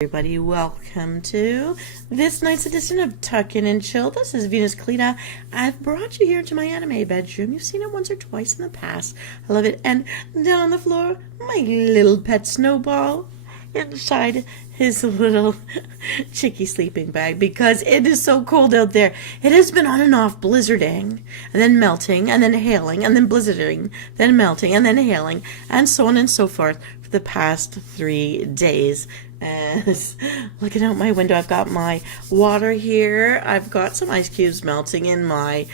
Everybody, welcome to this night's edition of Tuckin' and Chill. This is Venus Callida. I've brought you here to my anime bedroom. You've seen it once or twice in the past. I love it. And down on the floor, my little pet Snowball inside his little chicky sleeping bag because it is so cold out there. It has been on and off blizzarding, and then melting, and then hailing, and then blizzarding, then melting, and then hailing, and so on and so forth for the past 3 days. As looking out my window, I've got my water here. I've got some ice cubes melting in my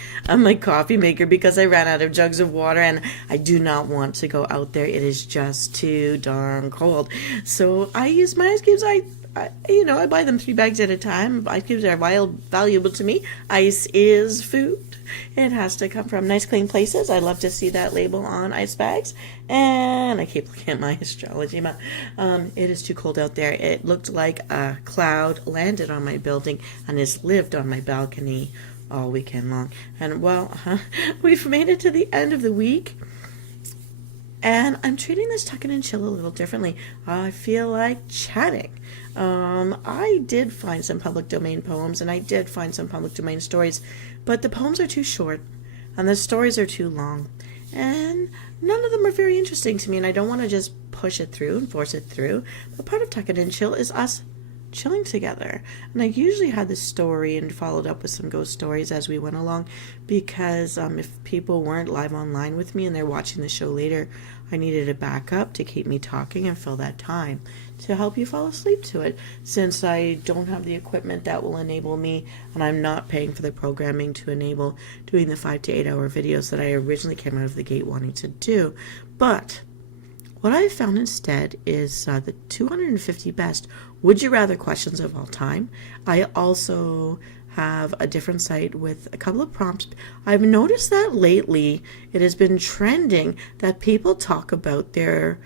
coffee maker because I ran out of jugs of water, and I do not want to go out there. It is just too darn cold. So I use my ice cubes. I buy them 3 bags at a time. Ice cubes are valuable to me. Ice is food. It has to come from nice clean places. I love to see that label on ice bags. And I keep looking at my astrology map. It is too cold out there. It looked like a cloud landed on my building and has lived on my balcony all weekend long. And well, we've made it to the end of the week. And I'm treating this Tuckin' and Chill a little differently. I feel like chatting. I did find some public domain poems, and I did find some public domain stories, but the poems are too short, and the stories are too long, and none of them are very interesting to me, and I don't want to just push it through and force it through. But part of Tuckin' and Chill is us chilling together. And I usually had this story and followed up with some ghost stories as we went along, because if people weren't live online with me and they're watching the show later, I needed a backup to keep me talking and fill that time to help you fall asleep to it, since I don't have the equipment that will enable me, and I'm not paying for the programming to enable doing the 5 to 8 hour videos that I originally came out of the gate wanting to do. But what I found instead is the 250 best would you rather questions of all time. I also have a different site with a couple of prompts. I've noticed that lately it has been trending that people talk about their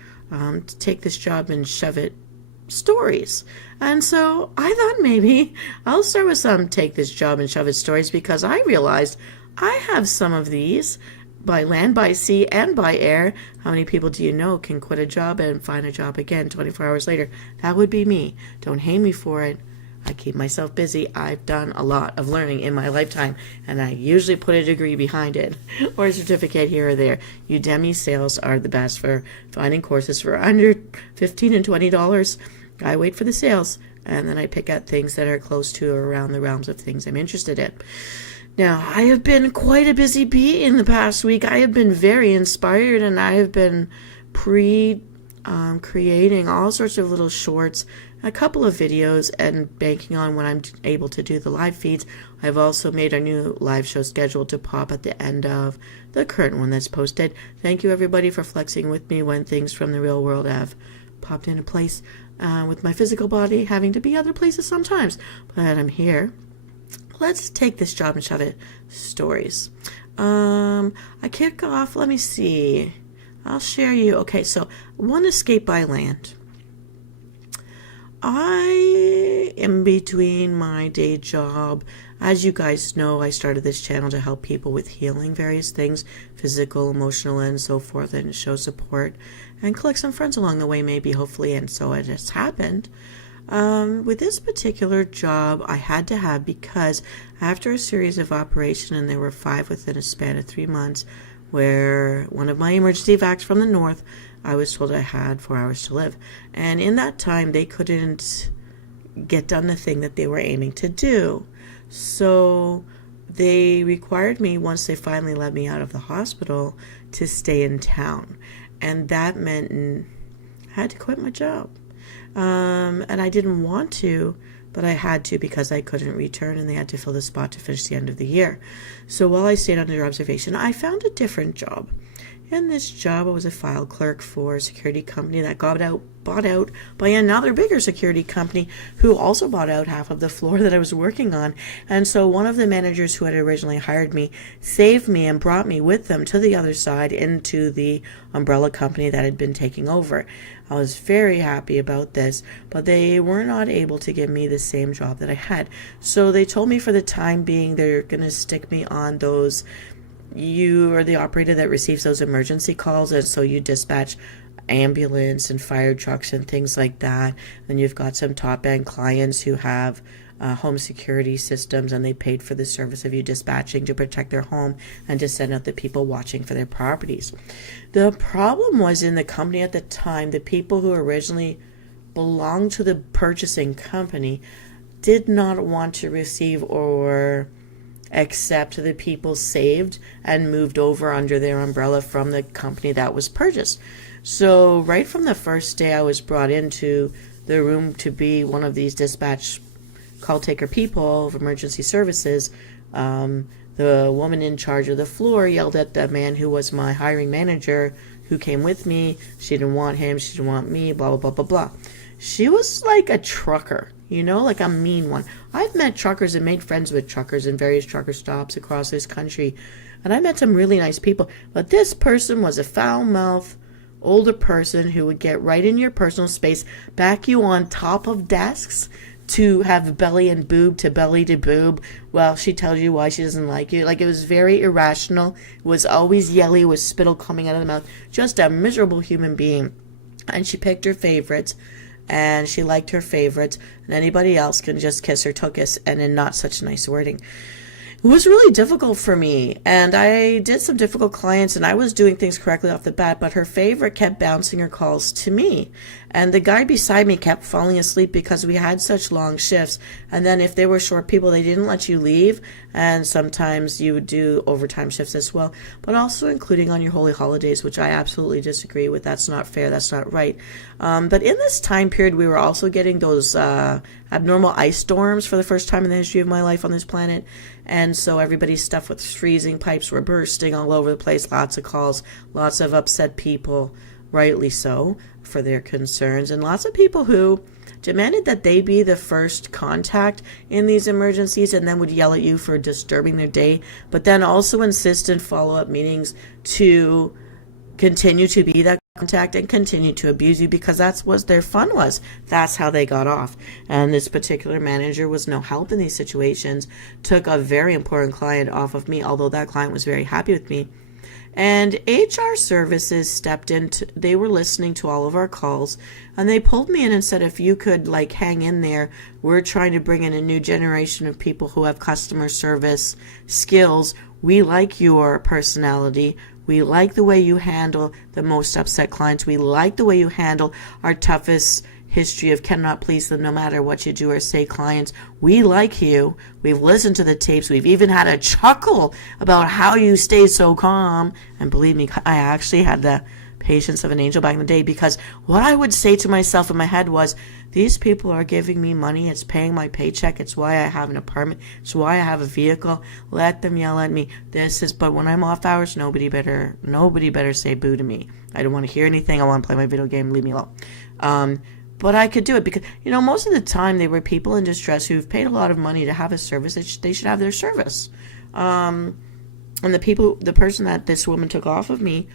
take this job and shove it stories. And so I thought maybe I'll start with some take this job and shove it stories, because I realized I have some of these by land, by sea, and by air. How many people do you know can quit a job and find a job again 24 hours later? That would be me. Don't hate me for it. I keep myself busy. I've done a lot of learning in my lifetime, and I usually put a degree behind it or a certificate here or there. Udemy sales are the best for finding courses for under $15 and $20. I wait for the sales, and then I pick out things that are close to or around the realms of things I'm interested in. Now, I have been quite a busy bee in the past week. I have been very inspired, and I have been creating all sorts of little shorts, a couple of videos, and banking on when I'm able to do the live feeds. I've also made a new live show scheduled to pop at the end of the current one that's posted. Thank you, everybody, for flexing with me when things from the real world have popped into place, with my physical body having to be other places sometimes. But I'm here. Let's take this job and shove it stories. I kick off, let me see. I'll share you. Okay, so one escape by land. I am between my day job. As you guys know, I started this channel to help people with healing various things, physical, emotional, and so forth, and show support and collect some friends along the way, maybe, hopefully, and so it has happened. With this particular job, I had to have, because after a series of operations, and there were 5 within a span of 3 months, where one of my emergency vacs from the north, I was told I had 4 hours to live. And in that time, they couldn't get done the thing that they were aiming to do. So they required me, once they finally let me out of the hospital, to stay in town. And that meant I had to quit my job. And I didn't want to, but I had to, because I couldn't return, and they had to fill the spot to finish the end of the year. So while I stayed under observation, I found a different job. In this job, I was a file clerk for a security company that got bought out by another bigger security company, who also bought out half of the floor that I was working on. And so one of the managers who had originally hired me saved me and brought me with them to the other side into the umbrella company that had been taking over. I was very happy about this, but they were not able to give me the same job that I had. So they told me for the time being they're going to stick me on those, you are the operator that receives those emergency calls, and so you dispatch ambulance and fire trucks and things like that. And you've got some top end clients who have home security systems, and they paid for the service of you dispatching to protect their home and to send out the people watching for their properties. The problem was in the company at the time, the people who originally belonged to the purchasing company did not want to receive or accept the people saved and moved over under their umbrella from the company that was purchased. So right from the first day I was brought into the room to be one of these dispatch call taker people of emergency services, the woman in charge of the floor yelled at the man who was my hiring manager who came with me. She didn't want him, she didn't want me, blah, blah, blah, blah, blah. She was like a trucker, like a mean one. I've met truckers and made friends with truckers in various trucker stops across this country, and I met some really nice people. But this person was a foul-mouthed, older person who would get right in your personal space, back you on top of desks to have belly and boob to belly to boob. Well, she tells you why she doesn't like you. Like, it was very irrational. It was always yelly with spittle coming out of the mouth. Just a miserable human being. And she picked her favorites, and she liked her favorites, and anybody else can just kiss her tuchus, and in not such nice wording. It was really difficult for me, and I did some difficult clients, and I was doing things correctly off the bat, but her favorite kept bouncing her calls to me. And the guy beside me kept falling asleep because we had such long shifts. And then if they were short people, they didn't let you leave. And sometimes you would do overtime shifts as well, but also including on your holy holidays, which I absolutely disagree with. That's not fair. That's not right. But in this time period, we were also getting those abnormal ice storms for the first time in the history of my life on this planet. And so everybody's stuff was freezing, pipes were bursting all over the place, lots of calls, lots of upset people, rightly so, for their concerns, and lots of people who demanded that they be the first contact in these emergencies and then would yell at you for disturbing their day, but then also insist in follow-up meetings to continue to be that contact and continue to abuse you because that's what their fun was. That's how they got off. And this particular manager was no help in these situations, took a very important client off of me, although that client was very happy with me. And HR services stepped in. They were listening to all of our calls, and they pulled me in and said, if you could hang in there, we're trying to bring in a new generation of people who have customer service skills. We like your personality. We like the way you handle the most upset clients. We like the way you handle our toughest history of cannot please them no matter what you do or say clients. We like you. We've listened to the tapes. We've even had a chuckle about how you stay so calm. And believe me, I actually had the patience of an angel back in the day, because what I would say to myself in my head was, these people are giving me money. It's paying my paycheck. It's why I have an apartment. It's why I have a vehicle. Let them yell at me. But when I'm off hours, nobody better say boo to me. I don't want to hear anything. I want to play my video game. Leave me alone. But I could do it because, most of the time they were people in distress who've paid a lot of money to have a service. They should have their service. And the person that this woman took off of me,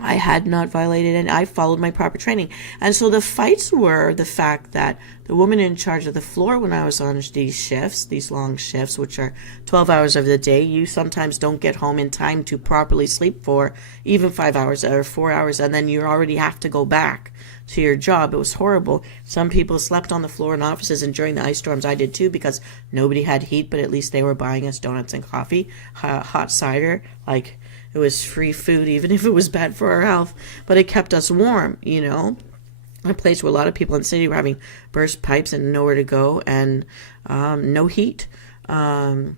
I had not violated, and I followed my proper training. And so the fights were the fact that the woman in charge of the floor, when I was on these shifts, these long shifts, which are 12 hours of the day, you sometimes don't get home in time to properly sleep for even 5 hours or 4 hours, and then you already have to go back to your job. It was horrible. Some people slept on the floor in offices, and during the ice storms I did too, because nobody had heat, but at least they were buying us donuts and coffee, hot cider, it was free food, even if it was bad for our health, but it kept us warm, a place where a lot of people in the city were having burst pipes and nowhere to go and no heat. And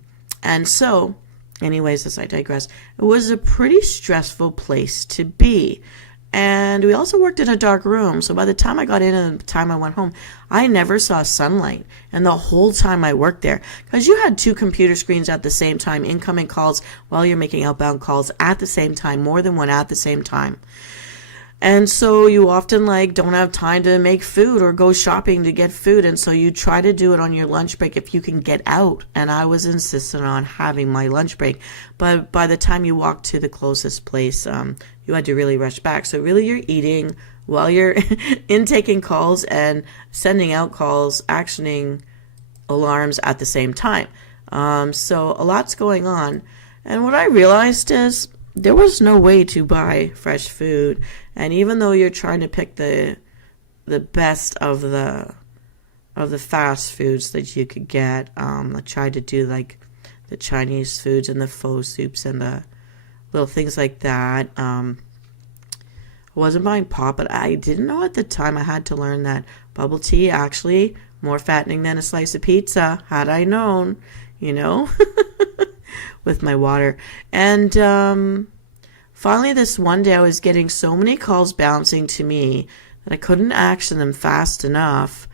so, anyways, as I digress, it was a pretty stressful place to be. And we also worked in a dark room. So by the time I got in and the time I went home, I never saw sunlight. And the whole time I worked there, because you had 2 computer screens at the same time, incoming calls while you're making outbound calls at the same time, more than one at the same time. And so you often don't have time to make food or go shopping to get food. And so you try to do it on your lunch break if you can get out. And I was insistent on having my lunch break. But by the time you walk to the closest place, you had to really rush back. So really you're eating while you're intaking calls and sending out calls, actioning alarms at the same time. So a lot's going on. And what I realized is there was no way to buy fresh food. And even though you're trying to pick the best of the fast foods that you could get, I tried to do like the Chinese foods and the pho soups and the little things like that. I wasn't buying pop, but I didn't know at the time. I had to learn that bubble tea actually more fattening than a slice of pizza. Had I known, with my water. And finally, this one day, I was getting so many calls bouncing to me that I couldn't action them fast enough.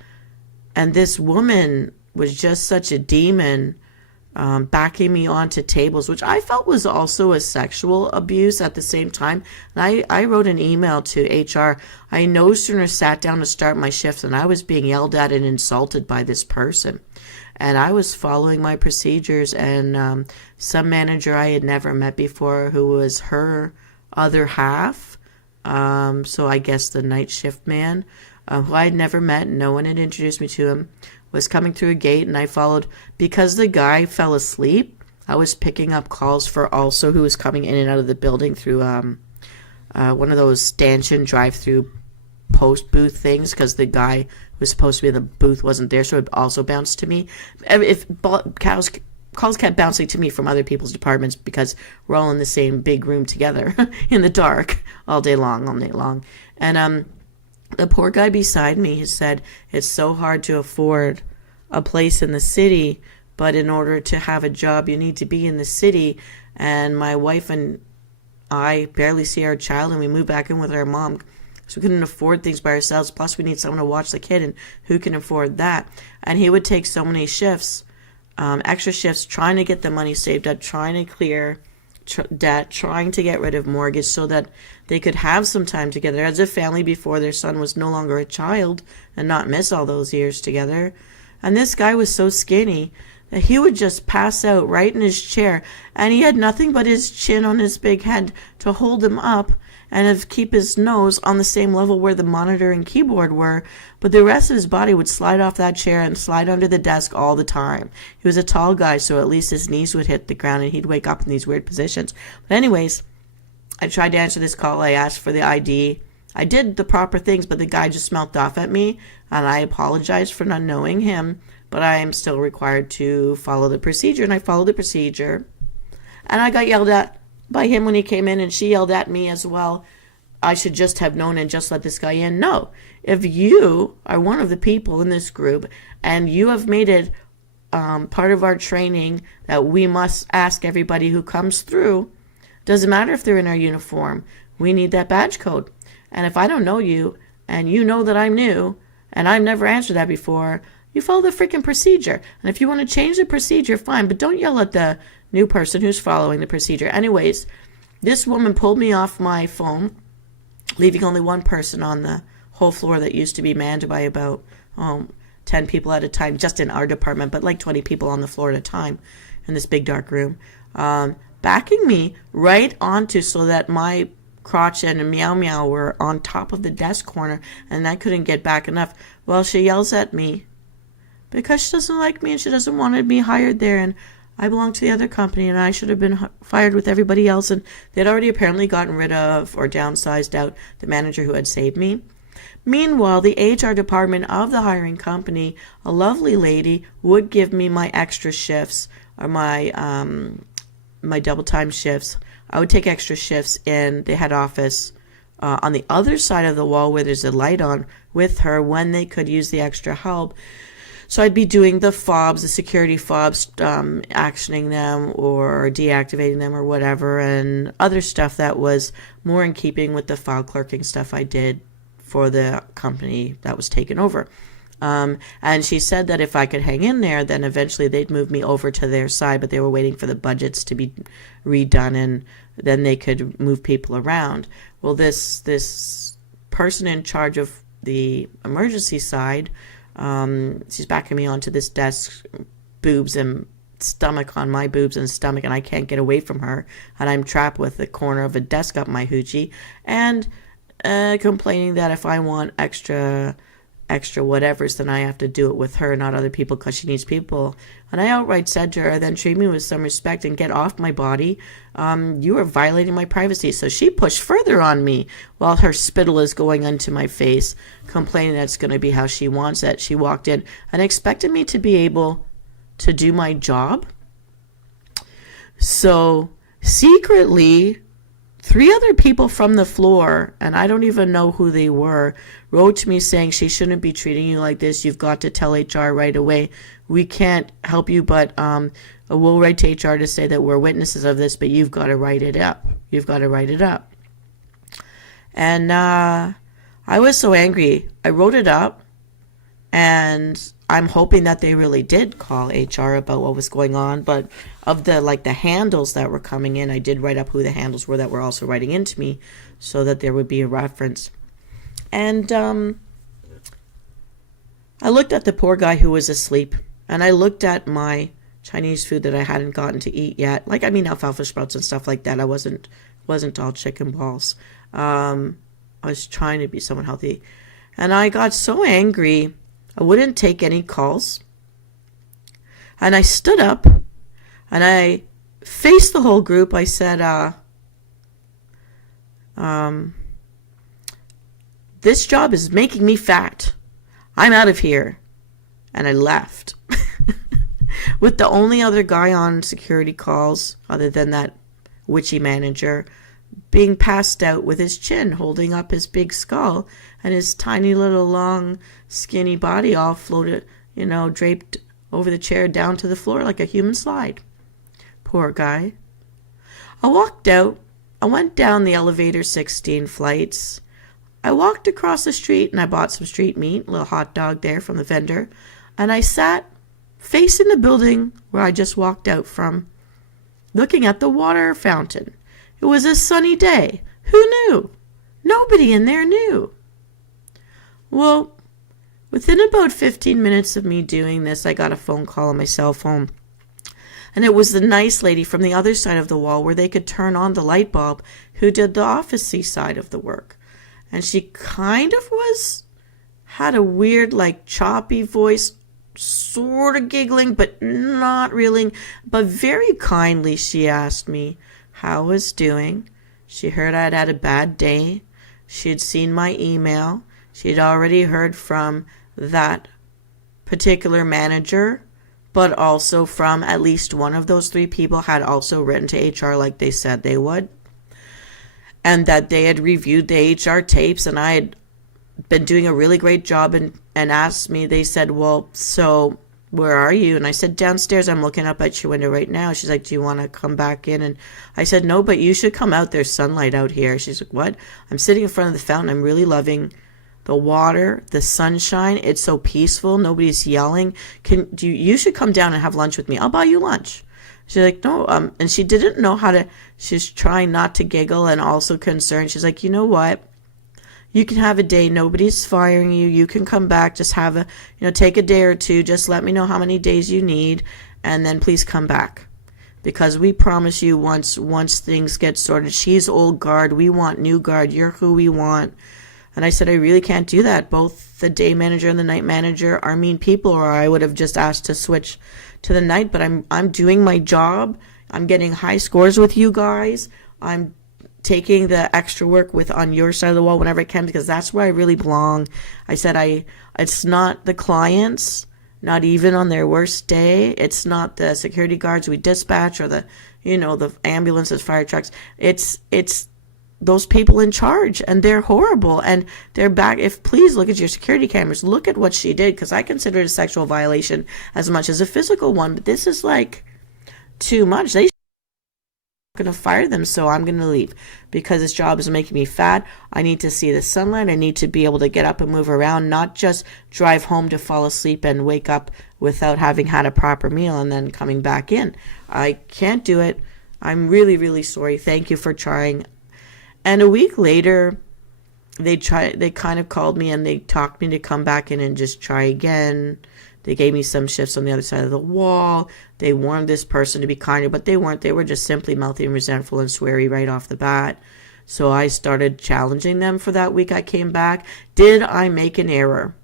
And this woman was just such a demon, backing me onto tables, which I felt was also a sexual abuse at the same time. And I wrote an email to HR. I no sooner sat down to start my shift than I was being yelled at and insulted by this person. And I was following my procedures, and some manager I had never met before, who was her other half, so I guess the night shift man, who I had never met, no one had introduced me to him, was coming through a gate, and I followed. Because the guy fell asleep, I was picking up calls for also who was coming in and out of the building through one of those stanchion drive-through post booth things, because the guy who was supposed to be in the booth wasn't there, so it also bounced to me. If calls kept bouncing to me from other people's departments, because we're all in the same big room together in the dark all day long, all night long. And the poor guy beside me has said it's so hard to afford a place in the city, but in order to have a job, you need to be in the city. And my wife and I barely see our child, and we moved back in with our mom, so we couldn't afford things by ourselves. Plus, we need someone to watch the kid, and who can afford that? And he would take so many shifts, extra shifts, trying to get the money saved up, trying to clear debt, trying to get rid of mortgage so that they could have some time together as a family before their son was no longer a child, and not miss all those years together. And this guy was so skinny that he would just pass out right in his chair, and he had nothing but his chin on his big head to hold him up and keep his nose on the same level where the monitor and keyboard were, but the rest of his body would slide off that chair and slide under the desk all the time. He was a tall guy, so at least his knees would hit the ground and he'd wake up in these weird positions. But anyways, I tried to answer this call. I asked for the ID. I did the proper things, but the guy just smelt off at me, and I apologized for not knowing him, but I am still required to follow the procedure, and I followed the procedure. And I got yelled at by him when he came in, and she yelled at me as well. I should just have known and just let this guy in. No, if you are one of the people in this group and you have made it part of our training that we must ask everybody who comes through, doesn't matter if they're in our uniform, we need that badge code. And if I don't know you and you know that I'm new and I've never answered that before, you follow the freaking procedure. And if you want to change the procedure, fine, but don't yell at the new person who's following the procedure. Anyways, this woman pulled me off my phone, leaving only one person on the whole floor that used to be manned by about 10 people at a time, just in our department, but like 20 people on the floor at a time in this big dark room, backing me right onto so that my crotch and meow meow were on top of the desk corner, and I couldn't get back enough. Well, she yells at me because she doesn't like me and she doesn't want to be hired there, and I belong to the other company, and I should have been fired with everybody else. And they'd already apparently gotten rid of or downsized out the manager who had saved me. Meanwhile, the HR department of the hiring company, a lovely lady, would give me my extra shifts, or my double time shifts. I would take extra shifts in the head office on the other side of the wall where there's a light on with her when they could use the extra help. So I'd be doing the fobs, the security fobs, actioning them or deactivating them or whatever, and other stuff that was more in keeping with the file clerking stuff I did for the company that was taken over. And she said that if I could hang in there, then eventually they'd move me over to their side, but they were waiting for the budgets to be redone, and then they could move people around. Well, this person in charge of the emergency side, she's backing me onto this desk, boobs and stomach on my boobs and stomach, and I can't get away from her, and I'm trapped with the corner of a desk up my hoochie, and complaining that if I want extra extra whatevers, then I have to do it with her, not other people, because she needs people. And I outright said to her, then treat me with some respect and get off my body. You are violating my privacy. So she pushed further on me while her spittle is going into my face, complaining that it's going to be how she wants it. She walked in and expected me to be able to do my job. So secretly, 3 other people from the floor, and I don't even know who they were, wrote to me saying, she shouldn't be treating you like this. You've got to tell HR right away. We can't help you, but we'll write to HR to say that we're witnesses of this, but you've got to write it up. You've got to write it up. And I was so angry. I wrote it up, and I'm hoping that they really did call HR about what was going on. But of the handles that were coming in, I did write up who the handles were that were also writing into me, so that there would be a reference. And I looked at the poor guy who was asleep, and I looked at my Chinese food that I hadn't gotten to eat yet. Alfalfa sprouts and stuff like that. I wasn't all chicken balls. I was trying to be somewhat healthy. And I got so angry, I wouldn't take any calls. And I stood up and I faced the whole group. I said, this job is making me fat. I'm out of here. And I left. With the only other guy on security calls, other than that witchy manager, being passed out with his chin holding up his big skull and his tiny little long skinny body all floated, draped over the chair down to the floor like a human slide. Poor guy. I walked out. I went down the elevator 16 flights. I walked across the street and I bought some street meat, a little hot dog there from the vendor, and I sat facing the building where I just walked out from, looking at the water fountain. It was a sunny day. Who knew? Nobody in there knew. Well, within about 15 minutes of me doing this, I got a phone call on my cell phone. And it was the nice lady from the other side of the wall where they could turn on the light bulb who did the office-y side of the work. And she kind of had a weird, choppy voice, sort of giggling, but not really. But very kindly she asked me how I was doing. She heard I'd had a bad day. She had seen my email. She'd already heard from that particular manager, but also from at least one of those 3 people had also written to HR like they said they would. And that they had reviewed the HR tapes and I had been doing a really great job and asked me, they said, well, so where are you? And I said, downstairs. I'm looking up at your window right now. She's like, do you want to come back in? And I said, no, but you should come out. There's sunlight out here. She's like, what? I'm sitting in front of the fountain. I'm really loving the water, the sunshine. It's so peaceful. Nobody's yelling. You should come down and have lunch with me. I'll buy you lunch. She's like, no. And she didn't know how to, she's trying not to giggle and also concerned. She's like, you know what? You can have a day. Nobody's firing you. You can come back. Just have take a day or 2. Just let me know how many days you need. And then please come back. Because we promise you once things get sorted, she's old guard. We want new guard. You're who we want. And I said, I really can't do that. Both the day manager and the night manager are mean people, or I would have just asked to switch to the night. But I'm doing my job. I'm getting high scores with you guys. I'm taking the extra work on your side of the wall whenever I can, because that's where I really belong. I said, it's not the clients, not even on their worst day. It's not the security guards we dispatch or the ambulances, fire trucks. It's those people in charge, and they're horrible, and they're back. If please look at your security cameras, look at what she did, because I consider it a sexual violation as much as a physical one, but this is too much. They going to fire them, so I'm going to leave because this job is making me fat. I need to see the sunlight. I need to be able to get up and move around, not just drive home to fall asleep and wake up without having had a proper meal and then coming back in. I can't do it. I'm really, really sorry. Thank you for trying. And a week later, they kind of called me and they talked me to come back in and just try again. They gave me some shifts on the other side of the wall. They wanted this person to be kinder, but they weren't. They were just simply mouthy and resentful and sweary right off the bat. So I started challenging them for that week I came back. Did I make an error?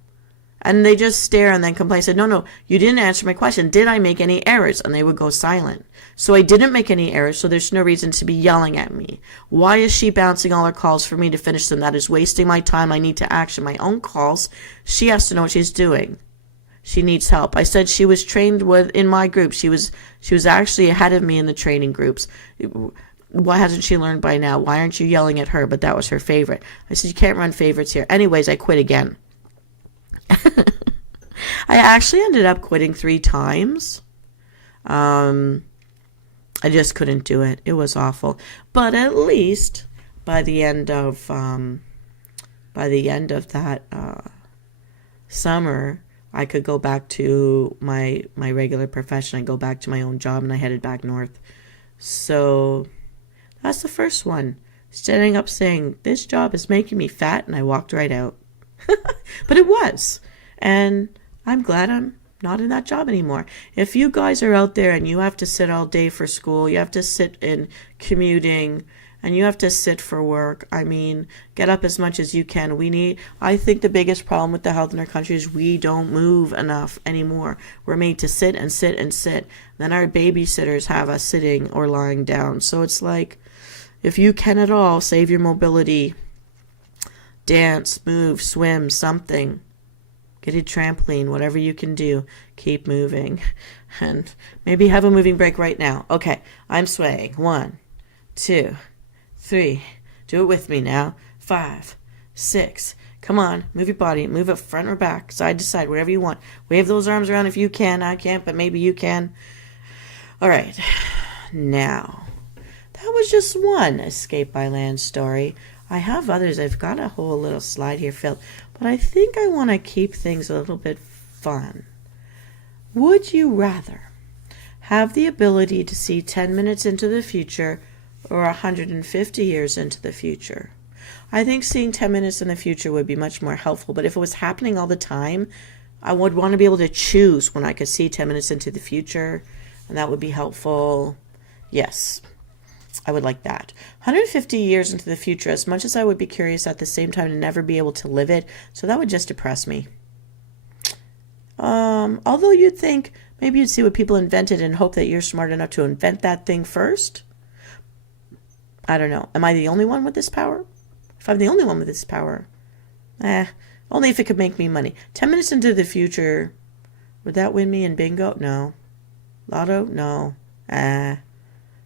And they just stare and then complain. I said, no, you didn't answer my question. Did I make any errors? And they would go silent. So I didn't make any errors, so there's no reason to be yelling at me. Why is she bouncing all her calls for me to finish them? That is wasting my time. I need to action my own calls. She has to know what she's doing. She needs help. I said she was trained in my group. She was actually ahead of me in the training groups. Why hasn't she learned by now? Why aren't you yelling at her? But that was her favorite. I said, you can't run favorites here. Anyways, I quit again. I actually ended up quitting 3 times. I just couldn't do it. It was awful. But at least by the end of that summer, I could go back to my regular profession. I go back to my own job, and I headed back north. So that's the first one. Standing up saying, this job is making me fat, and I walked right out. But it was. And I'm glad I'm not in that job anymore. If you guys are out there and you have to sit all day for school, you have to sit in commuting, and you have to sit for work, I mean, get up as much as you can. I think the biggest problem with the health in our country is we don't move enough anymore. We're made to sit and sit and sit. Then our babysitters have us sitting or lying down. So it's like, if you can at all, save your mobility. Dance, move, swim, something. Get a trampoline, whatever you can do. Keep moving. And maybe have a moving break right now. Okay, I'm swaying. 1, 2, 3. Do it with me now. 5, 6. Come on, move your body. Move it front or back, side to side, whatever you want. Wave those arms around if you can. I can't, but maybe you can. All right. Now, that was just one Escape by Land story. I have others. I've got a whole little slide here filled, but I think I want to keep things a little bit fun. Would you rather have the ability to see 10 minutes into the future or 150 years into the future? I think seeing 10 minutes in the future would be much more helpful, but if it was happening all the time, I would want to be able to choose when I could see 10 minutes into the future, and that would be helpful. Yes. I would like that. 150 years into the future, as much as I would be curious at the same time to never be able to live it, so that would just depress me. Although you'd think maybe you'd see what people invented and hope that you're smart enough to invent that thing first. I don't know. Am I the only one with this power? If I'm the only one with this power, only if it could make me money. 10 minutes into the future, would that win me in bingo? No. Lotto? No.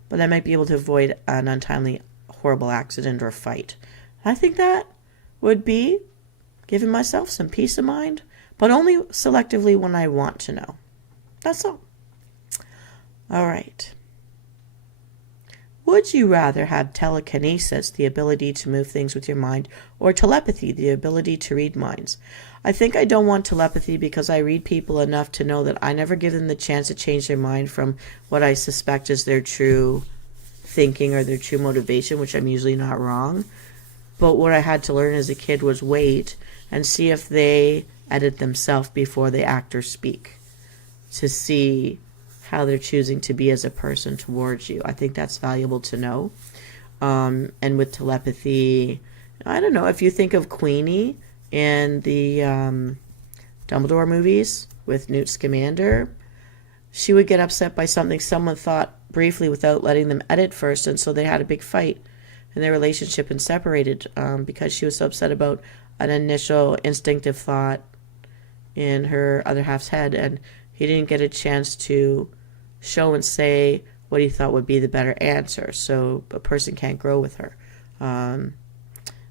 But I might be able to avoid an untimely, horrible accident or fight. I think that would be giving myself some peace of mind, but only selectively when I want to know. That's all. All right. Would you rather have telekinesis, the ability to move things with your mind, or telepathy, the ability to read minds? I think I don't want telepathy because I read people enough to know that I never give them the chance to change their mind from what I suspect is their true thinking or their true motivation, which I'm usually not wrong. But what I had to learn as a kid was wait and see if they edit themselves before they act or speak, to see how they're choosing to be as a person towards you. I think that's valuable to know. And with telepathy, I don't know, if you think of Queenie in the Dumbledore movies with Newt Scamander, she would get upset by something someone thought briefly without letting them edit first, and so they had a big fight in their relationship and separated because she was so upset about an initial instinctive thought in her other half's head, and he didn't get a chance to show and say what he thought would be the better answer, so a person can't grow with her.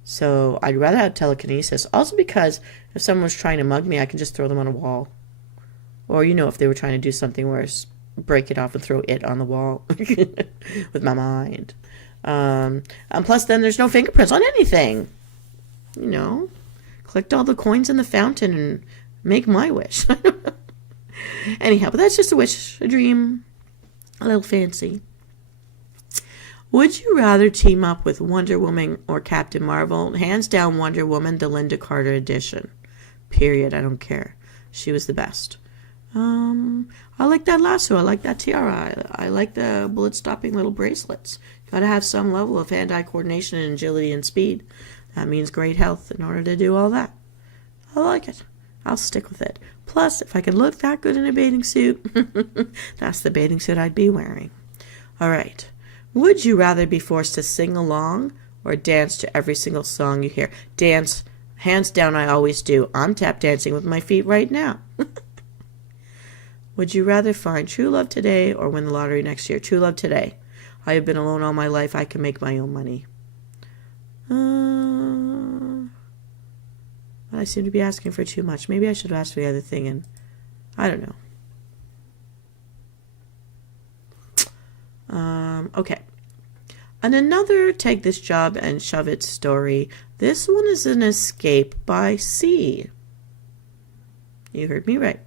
So I'd rather have telekinesis. Also because if someone was trying to mug me, I can just throw them on a wall. Or, if they were trying to do something worse, break it off and throw it on the wall with my mind. And plus then there's no fingerprints on anything. Collect all the coins in the fountain and make my wish. Anyhow, but that's just a wish, a dream, a little fancy. Would you rather team up with Wonder Woman or Captain Marvel? Hands down, Wonder Woman, the Linda Carter edition. Period. I don't care. She was the best. I like that lasso. I like that tiara. I like the bullet-stopping little bracelets. Got to have some level of hand-eye coordination and agility and speed. That means great health in order to do all that. I like it. I'll stick with it. Plus, if I could look that good in a bathing suit, that's the bathing suit I'd be wearing. All right. Would you rather be forced to sing along or dance to every single song you hear? Dance, hands down, I always do. I'm tap dancing with my feet right now. Would you rather find true love today or win the lottery next year? True love today. I have been alone all my life. I can make my own money. But I seem to be asking for too much. Maybe I should have asked for the other thing, and I don't know. Okay. And another take this job and shove it story. This one is an escape by sea. You heard me right.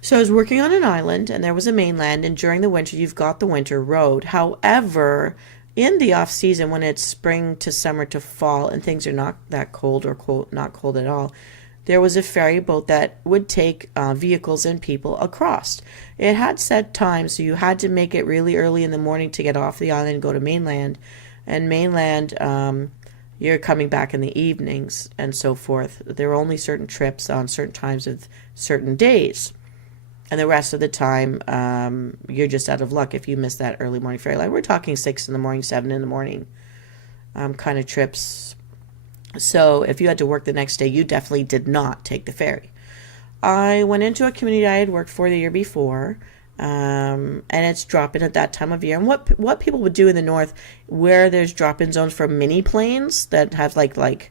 So I was working on an island, and there was a mainland, and during the winter, you've got the winter road. However, in the off season, when it's spring to summer to fall, and things are not that cold or not cold at all, there was a ferry boat that would take vehicles and people across. It had set times, so you had to make it really early in the morning to get off the island and go to mainland. And mainland, you're coming back in the evenings and so forth. There were only certain trips on certain times of certain days. And the rest of the time, you're just out of luck if you miss that early morning ferry. Like we're talking 6 in the morning, 7 in the morning kind of trips. So if you had to work the next day, you definitely did not take the ferry. I went into a community I had worked for the year before, and it's drop-in at that time of year. And what people would do in the north, where there's drop-in zones for mini planes that have like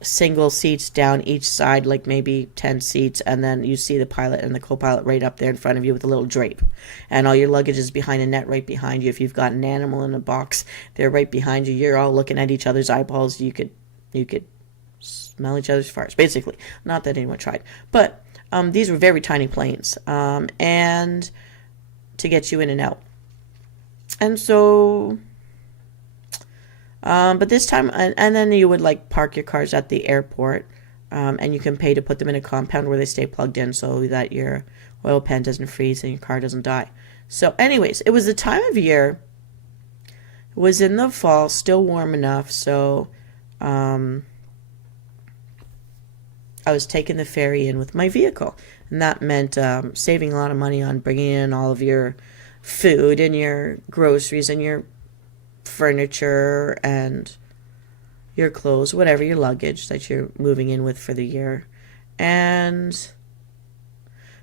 single seats down each side, like maybe 10 seats, and then you see the pilot and the co-pilot right up there in front of you with a little drape, and all your luggage is behind a net right behind you. If you've got an animal in a box, they're right behind you. You're all looking at each other's eyeballs. You could smell each other's farts, basically. Not that anyone tried, but these were very tiny planes, and to get you in and out. And so but this time, and then you would like park your cars at the airport, and you can pay to put them in a compound where they stay plugged in so that your oil pan doesn't freeze and your car doesn't die. So anyways, it was the time of year. It was in the fall, still warm enough, so I was taking the ferry in with my vehicle, and that meant saving a lot of money on bringing in all of your food and your groceries and your furniture and your clothes, whatever, your luggage that you're moving in with for the year. And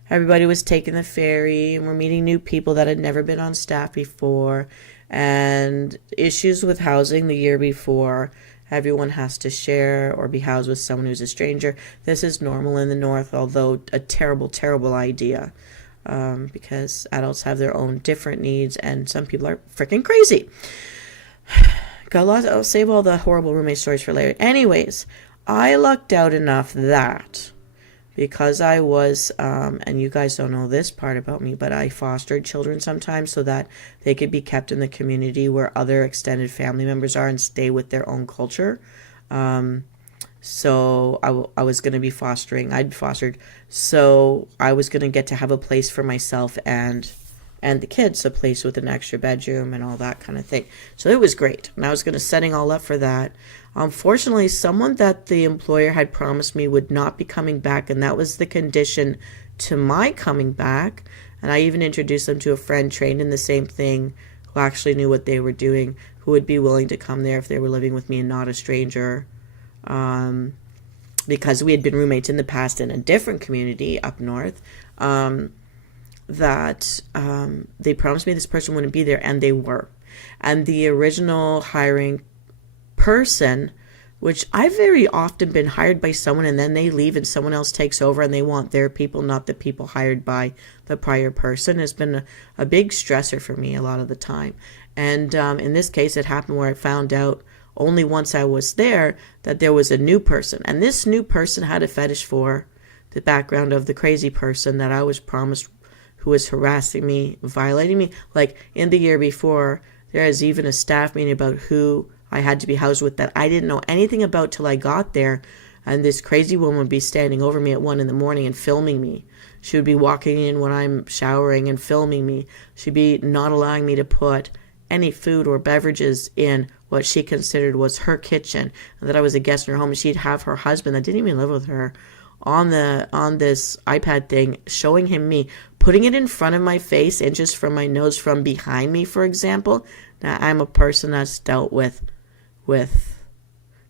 everybody was taking the ferry, and we're meeting new people that had never been on staff before, and issues with housing the year before. Everyone has to share or be housed with someone who's a stranger. This is normal in the north, although a terrible, terrible idea, because adults have their own different needs, and some people are freaking crazy. I'll save all the horrible roommate stories for later. Anyways, I lucked out enough that because I was, and you guys don't know this part about me, but I fostered children sometimes so that they could be kept in the community where other extended family members are and stay with their own culture. So I was going to be fostering. I'd fostered. So I was going to get to have a place for myself and the kids, a place with an extra bedroom and all that kind of thing. So it was great. And I was going to setting all up for that. Unfortunately, someone that the employer had promised me would not be coming back, and that was the condition to my coming back. And I even introduced them to a friend trained in the same thing who actually knew what they were doing, who would be willing to come there if they were living with me and not a stranger. Because we had been roommates in the past in a different community up north. That they promised me this person wouldn't be there, and they were. And the original hiring person, which I've very often been hired by someone and then they leave and someone else takes over and they want their people, not the people hired by the prior person, has been a big stressor for me a lot of the time. And in this case, it happened where I found out only once I was there that there was a new person. And this new person had a fetish for the background of the crazy person that I was promised, who was harassing me, violating me. Like in the year before, there was even a staff meeting about who I had to be housed with that I didn't know anything about till I got there. And this crazy woman would be standing over me at 1 a.m. and filming me. She would be walking in when I'm showering and filming me. She'd be not allowing me to put any food or beverages in what she considered was her kitchen, and that I was a guest in her home. And she'd have her husband that didn't even live with her on this iPad thing, showing him me, putting it in front of my face, inches from my nose, from behind me, for example. Now, I'm a person that's dealt with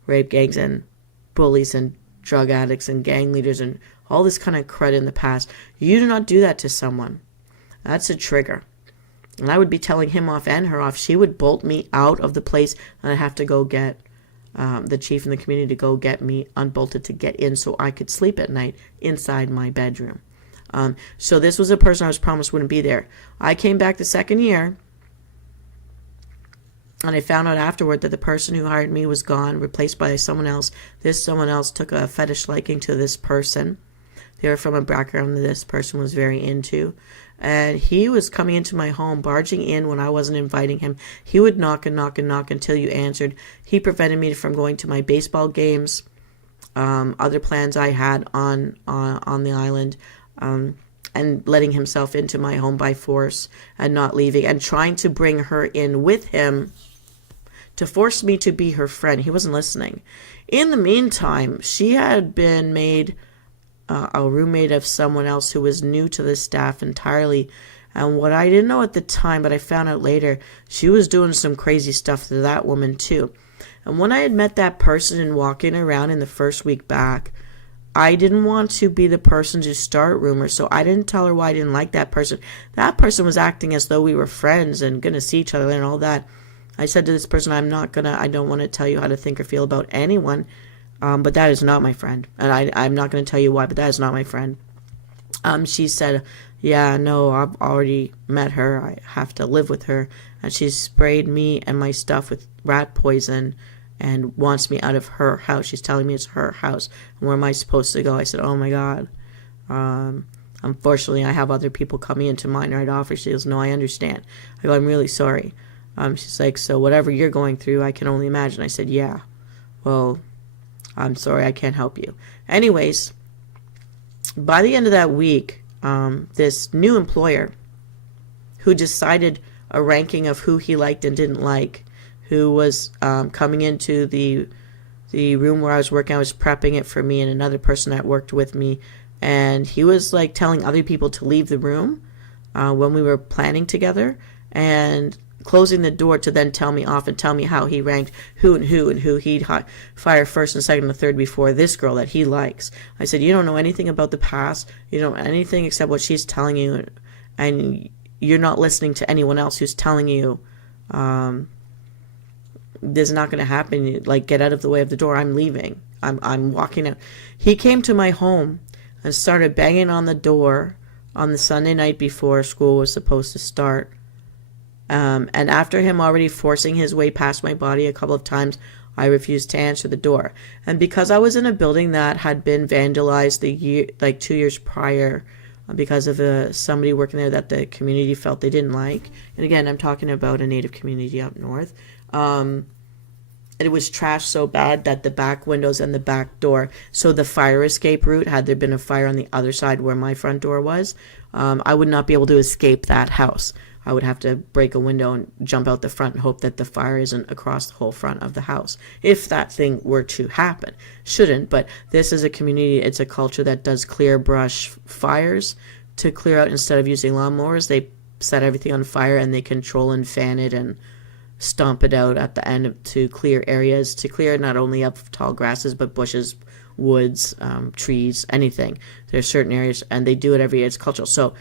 rape gangs and bullies and drug addicts and gang leaders and all this kind of crud in the past. You do not do that to someone. That's a trigger. And I would be telling him off and her off. She would bolt me out of the place, and I'd have to go get the chief in the community to go get me unbolted to get in so I could sleep at night inside my bedroom. So this was a person I was promised wouldn't be there. I came back the second year, and I found out afterward that the person who hired me was gone, replaced by someone else. This someone else took a fetish liking to this person. They were from a background that this person was very into. And he was coming into my home, barging in when I wasn't inviting him. He would knock and knock and knock until you answered. He prevented me from going to my baseball games, other plans I had on the island, and letting himself into my home by force and not leaving, and trying to bring her in with him to force me to be her friend. He wasn't listening. In the meantime, she had been made a roommate of someone else who was new to the staff entirely. And what I didn't know at the time, but I found out later, she was doing some crazy stuff to that woman too. And when I had met that person and walking around in the first week back, I didn't want to be the person to start rumors, so I didn't tell her why I didn't like that person. That person was acting as though we were friends and going to see each other and all that. I said to this person, I don't want to tell you how to think or feel about anyone, but that is not my friend. And I'm not going to tell you why, but that is not my friend. She said, yeah, no, I've already met her. I have to live with her. And she sprayed me and my stuff with rat poison and wants me out of her house. She's telling me it's her house. And where am I supposed to go? I said, oh my God. Unfortunately, I have other people coming into mine right off. She goes, no, I understand. I go, I'm really sorry. She's like, so whatever you're going through, I can only imagine. I said, yeah. Well, I'm sorry, I can't help you. Anyways, by the end of that week, this new employer who decided a ranking of who he liked and didn't like, who was coming into the room where I was working, I was prepping it for me and another person that worked with me, and he was like telling other people to leave the room when we were planning together, and closing the door to then tell me off and tell me how he ranked who and who he'd fire first and second and third before this girl that he likes. I said, you don't know anything about the past. You don't know anything except what she's telling you, and you're not listening to anyone else who's telling you this is not going to happen. Like, get out of the way of the door. I'm leaving. I'm walking out. He came to my home and started banging on the door on the Sunday night before school was supposed to start. And after him already forcing his way past my body a couple of times, I refused to answer the door. And because I was in a building that had been vandalized 2 years prior, because of somebody working there that the community felt they didn't like. And again, I'm talking about a Native community up north. It was trashed so bad that the back windows and the back door, so the fire escape route, had there been a fire on the other side where my front door was, I would not be able to escape that house. I would have to break a window and jump out the front and hope that the fire isn't across the whole front of the house, if that thing were to happen. Shouldn't, but this is a community, it's a culture that does clear brush fires to clear out instead of using lawnmowers. They set everything on fire and they control and fan it and stomp it out at the end to clear areas, to clear not only up tall grasses, but bushes, woods, trees, anything. There's certain areas, and they do it every year. It's cultural. So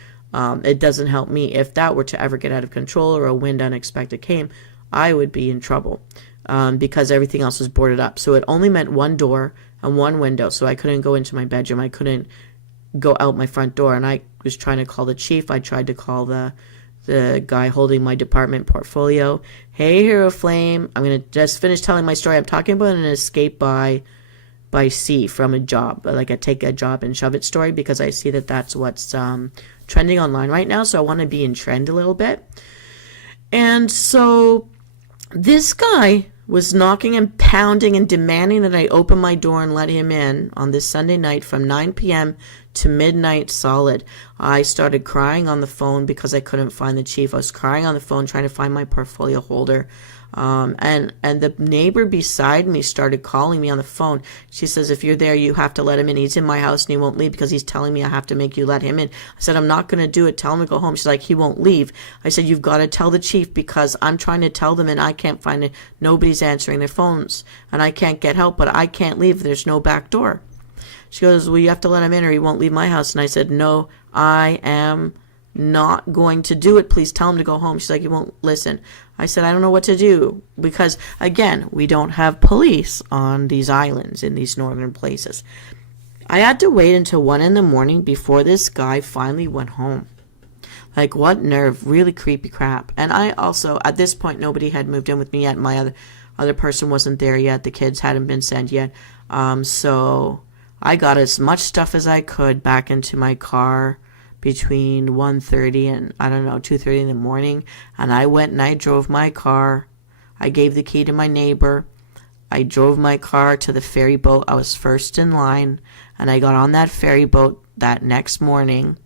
it doesn't help me. If that were to ever get out of control or a wind unexpected came, I would be in trouble because everything else was boarded up. So it only meant one door and one window. So I couldn't go into my bedroom. I couldn't go out my front door. And I was trying to call the chief. I tried to call the guy holding my department portfolio. Hey, Hero Flame, I'm going to just finish telling my story. I'm talking about an escape by sea from a job, like a take a job and shove it story, because I see that that's what's trending online right now. So I want to be in trend a little bit. And so this guy was knocking and pounding and demanding that I open my door and let him in on this Sunday night from 9 p.m. to midnight solid. I started crying on the phone because I couldn't find the chief. I was crying on the phone trying to find my portfolio holder. And the neighbor beside me started calling me on the phone. She says, if you're there, you have to let him in. He's in my house and he won't leave because he's telling me I have to make you let him in. I said, I'm not going to do it. Tell him to go home. She's like, he won't leave. I said, you've got to tell the chief because I'm trying to tell them and I can't find it. Nobody's answering their phones and I can't get help, but I can't leave. There's no back door. She goes, well, you have to let him in or he won't leave my house. And I said, no, I am not going to do it. Please tell him to go home. She's like, he won't listen. I said, I don't know what to do because, again, we don't have police on these islands in these northern places. I had to wait until 1 a.m. before this guy finally went home. Like, what nerve. Really creepy crap. And I also, at this point, nobody had moved in with me yet. My other person wasn't there yet. The kids hadn't been sent yet. So I got as much stuff as I could back into my car between 1:30 and, 2:30 in the morning. And I went and I drove my car. I gave the key to my neighbor. I drove my car to the ferry boat. I was first in line. And I got on that ferry boat that next morning.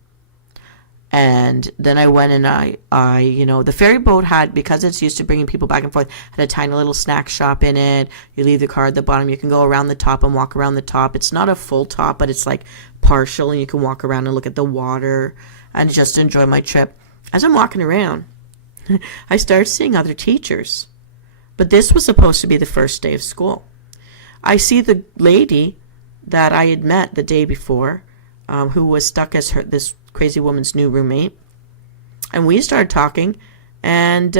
And then I went and the ferry boat had, because it's used to bringing people back and forth, had a tiny little snack shop in it. You leave the car at the bottom. You can go around the top and walk around the top. It's not a full top, but it's like partial, and you can walk around and look at the water and just enjoy my trip. As I'm walking around, I started seeing other teachers. But this was supposed to be the first day of school. I see the lady that I had met the day before, who was stuck as this crazy woman's new roommate. And we started talking, and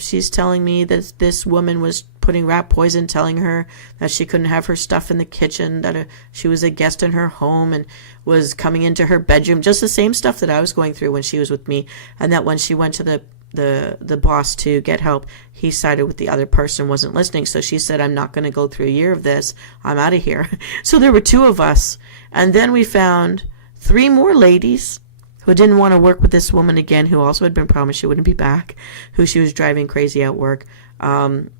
she's telling me that this woman was putting rat poison, telling her that she couldn't have her stuff in the kitchen, that she was a guest in her home and was coming into her bedroom, just the same stuff that I was going through when she was with me, and that when she went to the boss to get help, he sided with the other person, wasn't listening. So she said, I'm not going to go through a year of this. I'm out of here. So there were 2 of us. And then we found 3 more ladies who didn't want to work with this woman again, who also had been promised she wouldn't be back, who she was driving crazy at work. And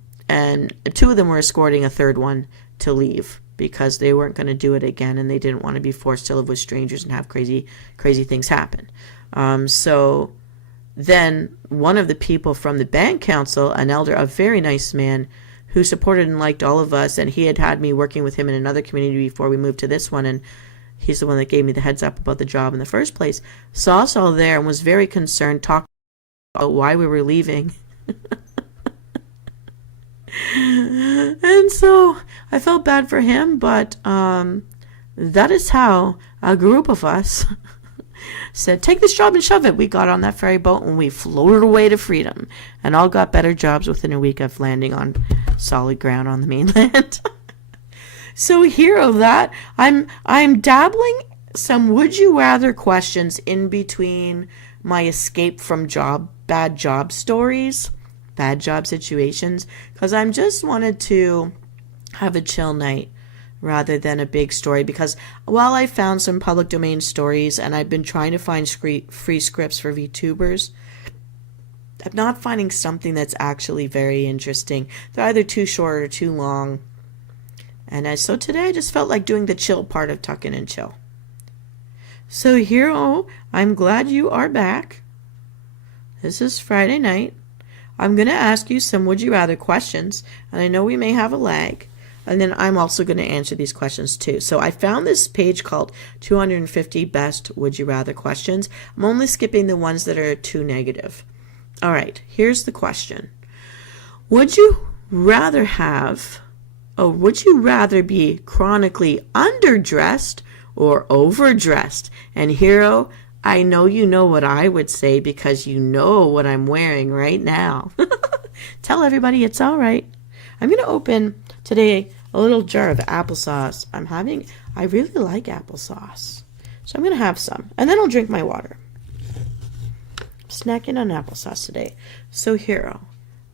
2 of them were escorting a 3rd one to leave because they weren't going to do it again and they didn't want to be forced to live with strangers and have crazy things happen. So then one of the people from the band council, an elder, a very nice man who supported and liked all of us, and he had me working with him in another community before we moved to this one, and he's the one that gave me the heads up about the job in the first place, saw us all there and was very concerned, talked about why we were leaving. And so I felt bad for him, but that is how a group of us said, take this job and shove it. We got on that ferry boat and we floated away to freedom and all got better jobs within a week of landing on solid ground on the mainland. So hero that I'm dabbling some would you rather questions in between my escape from bad job stories, bad job situations, because I'm just wanted to have a chill night rather than a big story, because while I found some public domain stories and I've been trying to find free scripts for VTubers, I'm not finding something that's actually very interesting. They're either too short or too long. And so today I just felt like doing the chill part of Tuck In and Chill. So Hero, I'm glad you are back. This is Friday night. I'm going to ask you some would you rather questions, and I know we may have a lag. And then I'm also going to answer these questions too. So I found this page called 250 Best Would You Rather Questions. I'm only skipping the ones that are too negative. All right, here's the question. Would you rather be chronically underdressed or overdressed? And Hero, I know you know what I would say because you know what I'm wearing right now. Tell everybody it's all right. I'm going to open today a little jar of applesauce. I really like applesauce. So I'm going to have some. And then I'll drink my water. Snacking on applesauce today. So Hero,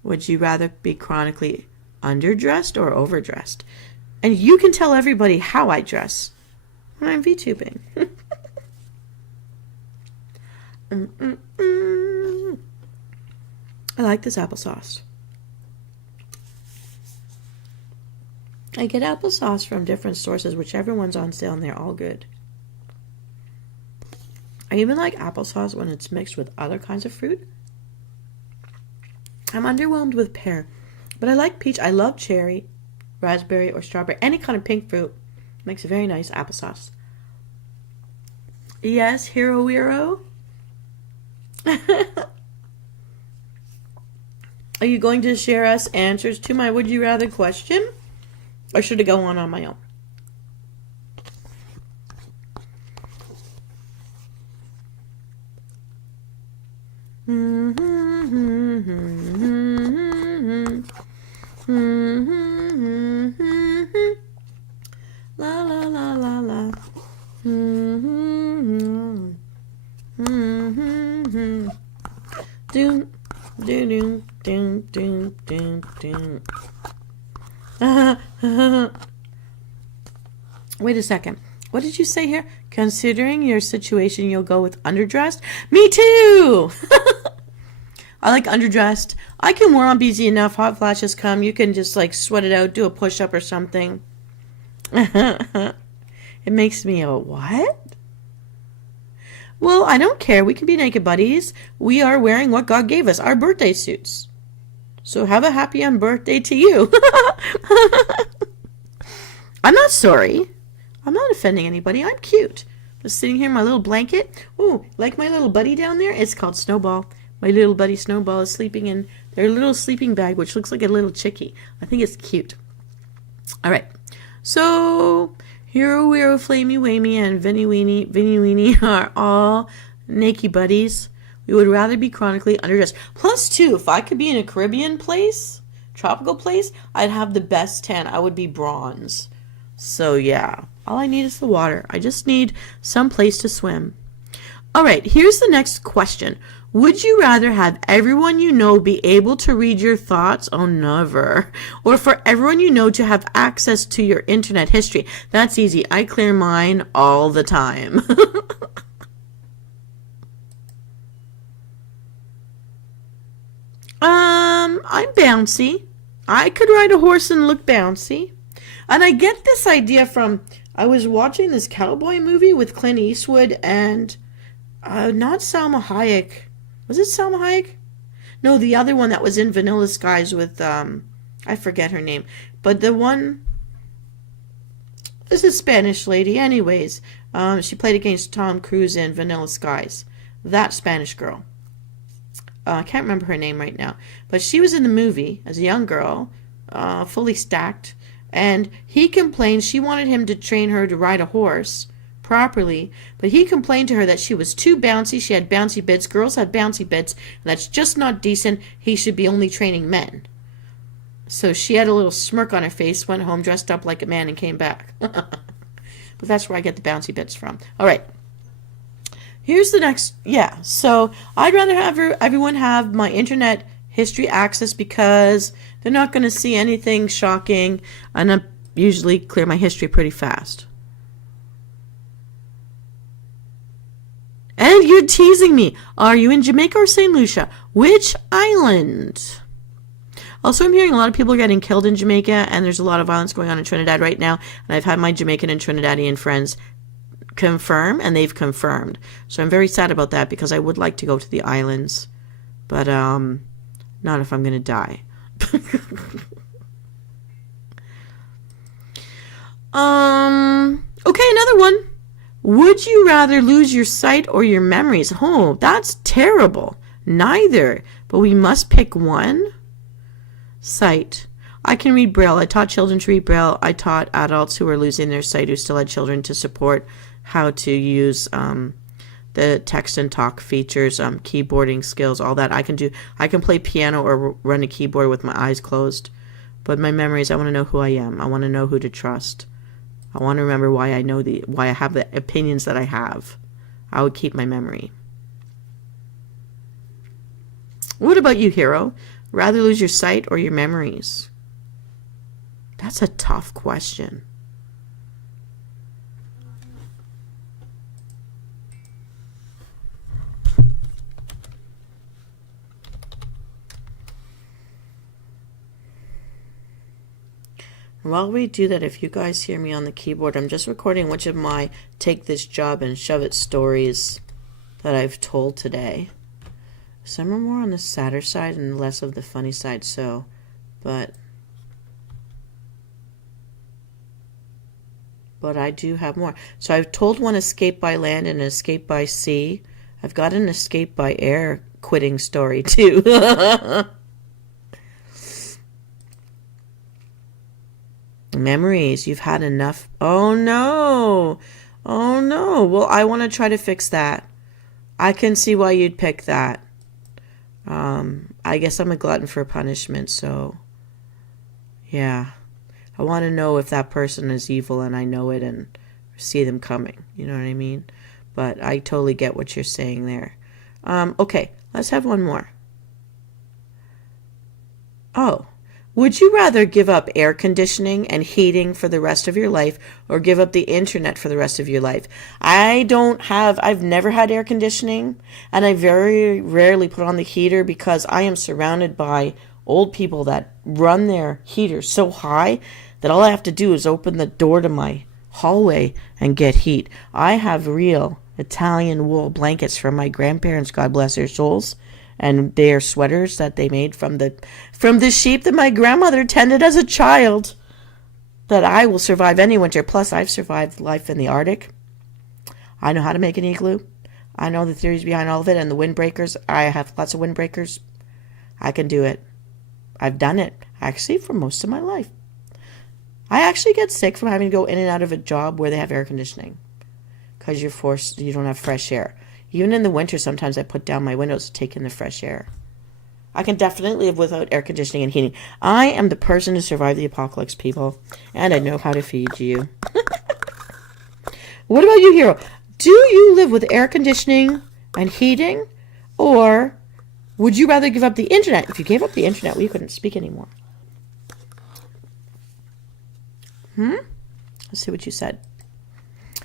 would you rather be chronically underdressed or overdressed? And you can tell everybody how I dress when I'm VTubing. I like this applesauce. I get applesauce from different sources, whichever one's on sale, and they're all good. I even like applesauce when it's mixed with other kinds of fruit. I'm underwhelmed with pear, but I like peach. I love cherry, raspberry, or strawberry. Any kind of pink fruit makes a very nice applesauce. Yes, Hero Weiro. Are you going to share us answers to my would you rather question? Or should I go on my own? La la la la la. Doom, doom, doom, doom, doom, doom. Wait a second. What did you say here? Considering your situation, you'll go with underdressed? Me too! I like underdressed. I can warm up easy enough. Hot flashes come. You can just like sweat it out, do a push-up or something. It makes me a what? Well, I don't care. We can be naked buddies. We are wearing what God gave us, our birthday suits. So have a happy birthday to you. I'm not sorry. I'm not offending anybody. I'm cute. Just sitting here in my little blanket. Ooh, like my little buddy down there? It's called Snowball. My little buddy Snowball is sleeping in their little sleeping bag, which looks like a little chickie. I think it's cute. All right. So, Hero Weiro, Flamey Wamey, and Vinny Weenie are all naked buddies. We would rather be chronically underdressed. Plus, too, if I could be in a Caribbean place, tropical place, I'd have the best tan. I would be bronze. So, yeah. All I need is the water. I just need some place to swim. All right, here's the next question. Would you rather have everyone you know be able to read your thoughts? Oh, never. Or for everyone you know to have access to your internet history? That's easy. I clear mine all the time. I'm bouncy. I could ride a horse and look bouncy. And I get this idea from, I was watching this cowboy movie with Clint Eastwood and not Salma Hayek. Was it Salma Hayek? No, the other one that was in Vanilla Skies with, I forget her name. But the one, this is a Spanish lady anyways. She played against Tom Cruise in Vanilla Skies. That Spanish girl. I can't remember her name right now. But she was in the movie as a young girl, fully stacked. And he complained she wanted him to train her to ride a horse properly, but he complained to her that she was too bouncy. She had bouncy bits. Girls have bouncy bits, and that's just not decent. He should be only training men. So she had a little smirk on her face, went home, dressed up like a man, and came back. But that's where I get the bouncy bits from. All right. Here's the next. Yeah, so I'd rather have everyone have my internet history access because they're not going to see anything shocking, and I usually clear my history pretty fast. And you're teasing me. Are you in Jamaica or St. Lucia? Which island? Also, I'm hearing a lot of people are getting killed in Jamaica, and there's a lot of violence going on in Trinidad right now. And I've had my Jamaican and Trinidadian friends confirm, and they've confirmed. So I'm very sad about that because I would like to go to the islands. But, not if I'm going to die. Okay, another one. Would you rather lose your sight or your memories? Oh, that's terrible. Neither. But we must pick one. Sight. I can read Braille. I taught children to read Braille. I taught adults who were losing their sight who still had children to support how to use the text and talk features, keyboarding skills, all that. I can do. I can play piano or run a keyboard with my eyes closed. But my memories, I want to know who I am. I want to know who to trust. I want to remember why I have the opinions that I have. I would keep my memory. What about you, Hero? Rather lose your sight or your memories? That's a tough question. While we do that, if you guys hear me on the keyboard, I'm just recording which of my take this job and shove it stories that I've told today. Some are more on the sadder side and less of the funny side, but I do have more. So I've told one escape by land and an escape by sea. I've got an escape by air quitting story too. Memories, you've had enough. Oh no. Oh no. Well, I want to try to fix that. I can see why you'd pick that. I guess I'm a glutton for punishment, so yeah. I want to know if that person is evil and I know it and see them coming. You know what I mean? But I totally get what you're saying there. Okay, let's have one more. Oh, would you rather give up air conditioning and heating for the rest of your life or give up the internet for the rest of your life? I've never had air conditioning, and I very rarely put on the heater because I am surrounded by old people that run their heaters so high that all I have to do is open the door to my hallway and get heat. I have real Italian wool blankets from my grandparents, God bless their souls, and they are sweaters that they made from the sheep that my grandmother tended as a child, that I will survive any winter. Plus, I've survived life in the Arctic. I know how to make an igloo. I know the theories behind all of it, and the windbreakers. I have lots of windbreakers. I can do it. I've done it, actually, for most of my life. I actually get sick from having to go in and out of a job where they have air conditioning because you don't have fresh air. Even in the winter, sometimes I put down my windows to take in the fresh air. I can definitely live without air conditioning and heating. I am the person to survive the apocalypse, people. And I know how to feed you. What about you, Hero? Do you live with air conditioning and heating? Or would you rather give up the internet? If you gave up the internet, we couldn't speak anymore. Let's see what you said.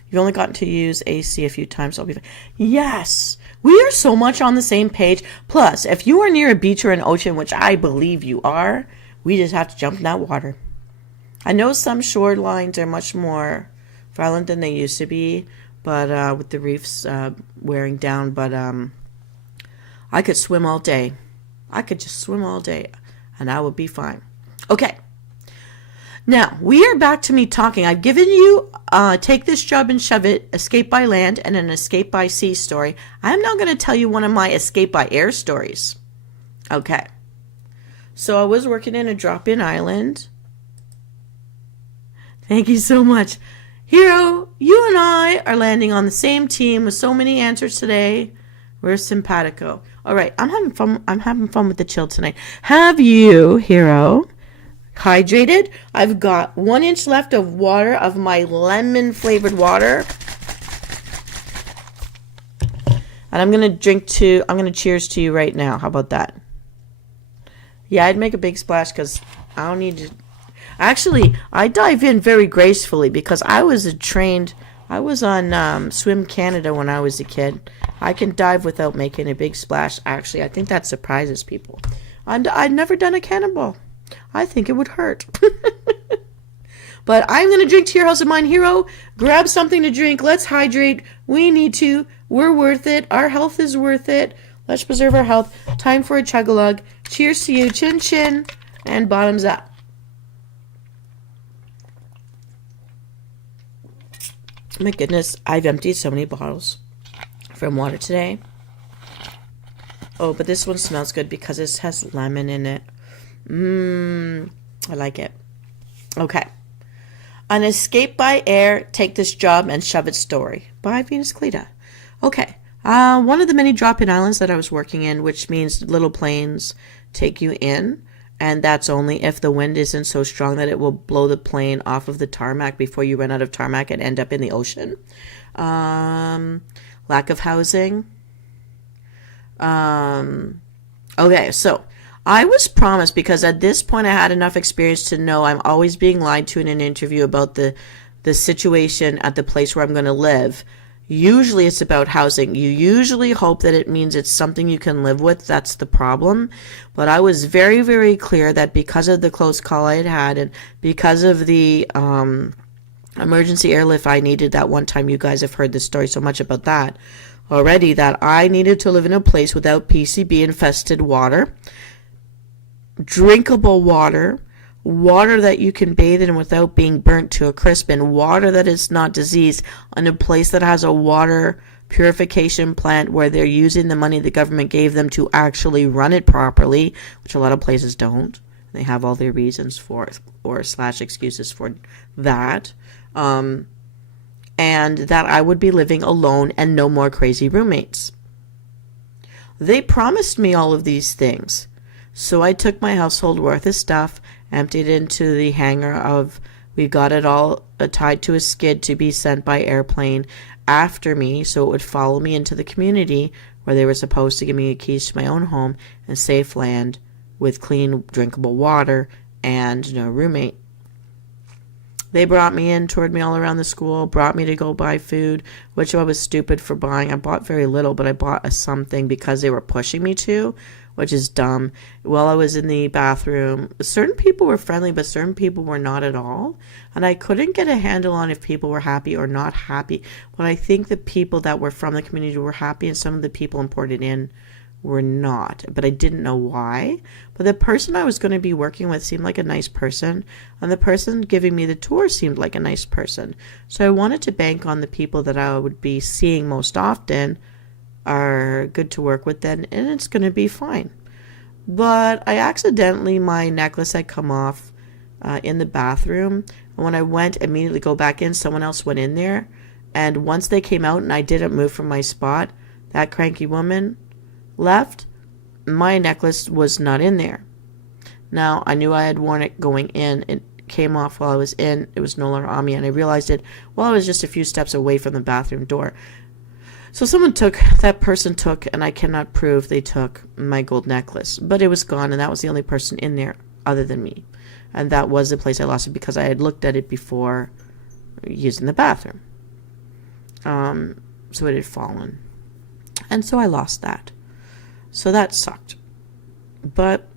You've only gotten to use AC a few times. So I'll be fine. Yes, we are so much on the same page. Plus, if you are near a beach or an ocean, which I believe you are, we just have to jump in that water. I know some shorelines are much more violent than they used to be, but with the reefs wearing down. But I could swim all day. I could just swim all day, and I would be fine. Okay. Now, we are back to me talking. I've given you Take This Job and Shove It, Escape by Land, and an Escape by Sea story. I'm now going to tell you one of my Escape by Air stories. Okay. So I was working in a drop-in island. Thank you so much. Hero, you and I are landing on the same team with so many answers today. We're simpatico. All right, I'm having fun with the chill tonight. Have you, Hero, hydrated? I've got 1 inch left of water, of my lemon flavored water, and I'm gonna cheers to you right now. How about that? Yeah, I'd make a big splash because I don't need to. Actually, I dive in very gracefully because I was on Swim Canada when I was a kid. I can dive without making a big splash. Actually, I think that surprises people. I'd never done a cannonball. I think it would hurt. But I'm going to drink to your house of mine, Hero. Grab something to drink. Let's hydrate. We need to. We're worth it. Our health is worth it. Let's preserve our health. Time for a chug-a-lug. Cheers to you. Chin chin. And bottoms up. My goodness, I've emptied so many bottles from water today. Oh, but this one smells good because it has lemon in it. I like it. Okay. An Escape by Air, Take This Job and Shove It story by Venus Callida. Okay. One of the many drop-in islands that I was working in, which means little planes take you in, and that's only if the wind isn't so strong that it will blow the plane off of the tarmac before you run out of tarmac and end up in the ocean. Lack of housing. Okay, so I was promised, because at this point I had enough experience to know I'm always being lied to in an interview about the situation at the place where I'm going to live. Usually it's about housing. You usually hope that it means it's something you can live with. That's the problem. But I was very, very clear that because of the close call I had had and because of the emergency airlift I needed that one time, you guys have heard the story so much about that. already that I needed to live in a place without PCB infested water, drinkable water, water that you can bathe in without being burnt to a crisp, and water that is not diseased, in a place that has a water purification plant where they're using the money the government gave them to actually run it properly, which a lot of places don't. They have all their reasons for it, or slash excuses for that. And that I would be living alone and no more crazy roommates. They promised me all of these things. So I took my household worth of stuff, emptied it into the hangar of, we got it all tied to a skid to be sent by airplane after me, so it would follow me into the community where they were supposed to give me keys to my own home and safe land with clean, drinkable water and no roommate. They brought me in, toured me all around the school, brought me to go buy food, which I was stupid for buying. I bought very little, but I bought something because they were pushing me to, which is dumb. While I was in the bathroom, certain people were friendly, but certain people were not at all. And I couldn't get a handle on if people were happy or not happy. But I think the people that were from the community were happy, and some of the people imported in were not, but I didn't know why. But the person I was going to be working with seemed like a nice person, and the person giving me the tour seemed like a nice person. So I wanted to bank on the people that I would be seeing most often are good to work with then, and it's going to be fine. But I accidentally, my necklace had come off in the bathroom, and when I went immediately go back in, someone else went in there, and once they came out and I didn't move from my spot, that cranky woman left, my necklace was not in there. Now, I knew I had worn it going in. It came off while I was in. It was no longer on me, and I realized it while I was just a few steps away from the bathroom door. So that person took, and I cannot prove they took my gold necklace, but it was gone, and that was the only person in there other than me. And that was the place I lost it because I had looked at it before using the bathroom. So it had fallen. And so I lost that. So that sucked. But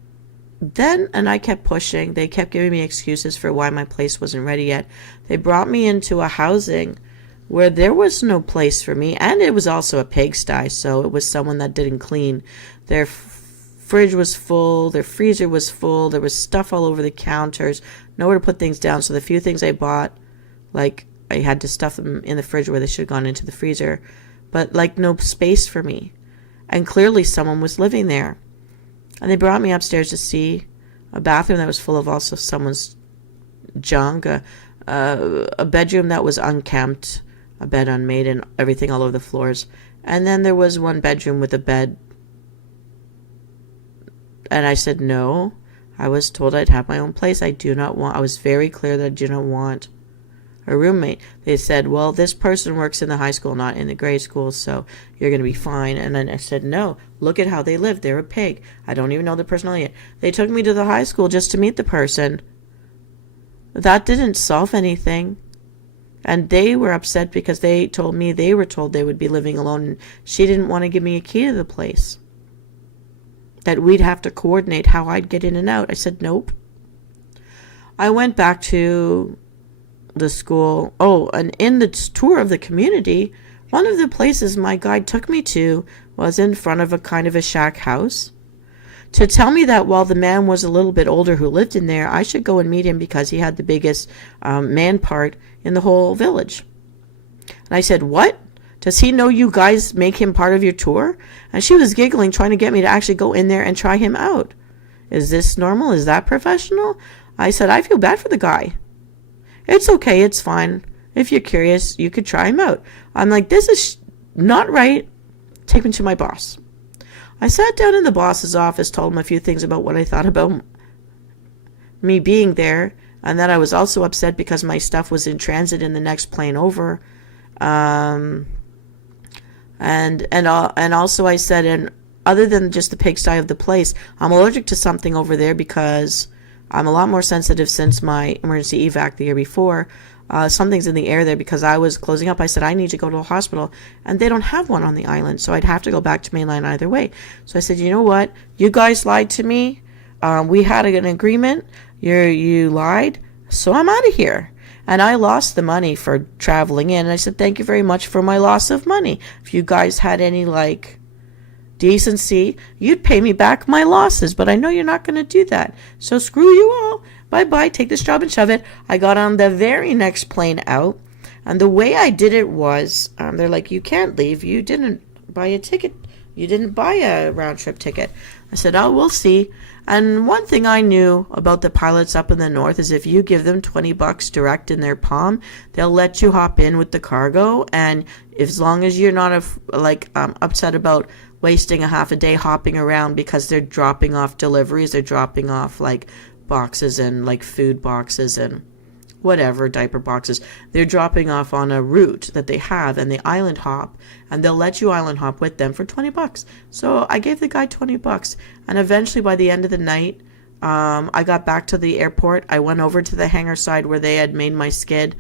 then, and I kept pushing, they kept giving me excuses for why my place wasn't ready yet. They brought me into a housing where there was no place for me, and it was also a pigsty, so it was someone that didn't clean. Their fridge was full, their freezer was full, there was stuff all over the counters, nowhere to put things down. So the few things I bought, like I had to stuff them in the fridge where they should have gone into the freezer, but like no space for me. And clearly someone was living there. And they brought me upstairs to see a bathroom that was full of also someone's junk, a bedroom that was unkempt, a bed unmade, and everything all over the floors. And then there was one bedroom with a bed. And I said no. I was told I'd have my own place. I was very clear that I do not want a roommate. They said, well, this person works in the high school, not in the grade school, so you're going to be fine. And then I said, no, look at how they live. They're a pig. I don't even know the person yet. They took me to the high school just to meet the person. That didn't solve anything. And they were upset because they told me they were told they would be living alone, and she didn't want to give me a key to the place. That we'd have to coordinate how I'd get in and out. I said, nope. I went back to the school. Oh, and in the tour of the community, one of the places my guide took me to was in front of a kind of a shack house to tell me that while the man was a little bit older who lived in there, I should go and meet him because he had the biggest man part in the whole village. And I said, what? Does he know you guys make him part of your tour? And she was giggling, trying to get me to actually go in there and try him out. Is this normal? Is that professional? I said, I feel bad for the guy. It's okay, it's fine. If you're curious, you could try him out. I'm like, this is not right. Take me to my boss. I sat down in the boss's office, told him a few things about what I thought about me being there, and that I was also upset because my stuff was in transit in the next plane over. And also I said, and other than just the pigsty of the place, I'm allergic to something over there because I'm a lot more sensitive since my emergency evac the year before. Something's in the air there because I was closing up. I said, I need to go to a hospital, and they don't have one on the island, so I'd have to go back to mainland either way. So I said, you know what? You guys lied to me. We had an agreement. You lied, so I'm out of here. And I lost the money for traveling in. And I said, thank you very much for my loss of money. If you guys had any, like, decency, you'd pay me back my losses. But I know you're not going to do that. So screw you all. Bye-bye. Take this job and shove it. I got on the very next plane out. And the way I did it was, they're like, you can't leave. You didn't buy a ticket. You didn't buy a round-trip ticket. I said, oh, we'll see. And one thing I knew about the pilots up in the north is if you give them $20 direct in their palm, they'll let you hop in with the cargo. And as long as you're not upset about wasting a half a day hopping around because they're dropping off deliveries, they're dropping off like boxes and like food boxes and whatever, diaper boxes, they're dropping off on a route that they have, and they island hop, and they'll let you island hop with them for $20. So I gave the guy $20, and eventually by the end of the night, I got back to the airport. I went over to the hangar side where they had made my skid.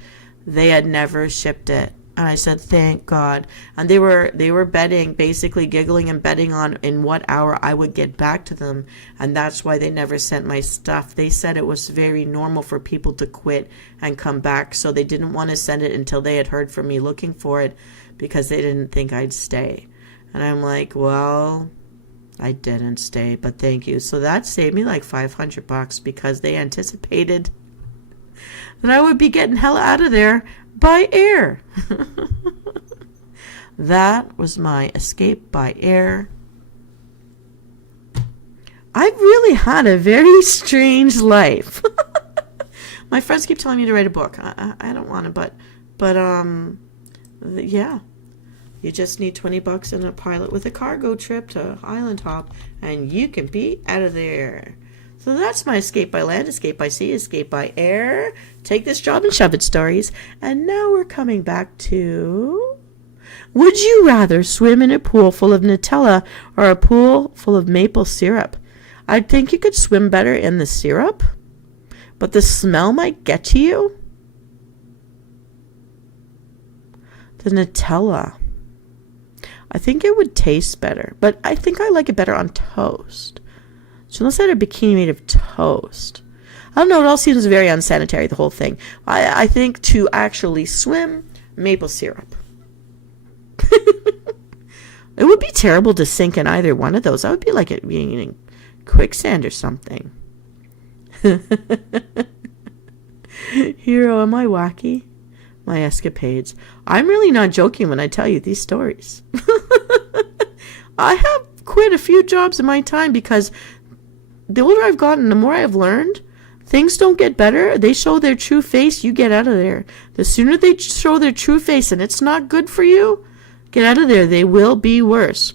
They had never shipped it. And I said, thank God. And they were betting, basically giggling and betting on in what hour I would get back to them. And that's why they never sent my stuff. They said it was very normal for people to quit and come back. So they didn't want to send it until they had heard from me looking for it because they didn't think I'd stay. And I'm like, well, I didn't stay, but thank you. So that saved me like $500 because they anticipated that I would be getting hell out of there by air. That was my escape by air. I've really had a very strange life. My friends keep telling me to write a book. I don't want to, but yeah. You just need $20 and a pilot with a cargo trip to Island Hop, and you can be out of there. So that's my escape by land, escape by sea, escape by air, take this job and shove it stories. And now we're coming back to, would you rather swim in a pool full of Nutella or a pool full of maple syrup? I think you could swim better in the syrup, but the smell might get to you. The Nutella. I think it would taste better, but I think I like it better on toast. So unless I had a bikini made of toast. I don't know, it all seems very unsanitary, the whole thing. I think to actually swim, maple syrup. It would be terrible to sink in either one of those. I would be like it being in quicksand or something. Hero, am I wacky? My escapades. I'm really not joking when I tell you these stories. I have quit a few jobs in my time because the older I've gotten, the more I've learned. Things don't get better. They show their true face, you get out of there. The sooner they show their true face and it's not good for you, get out of there. They will be worse.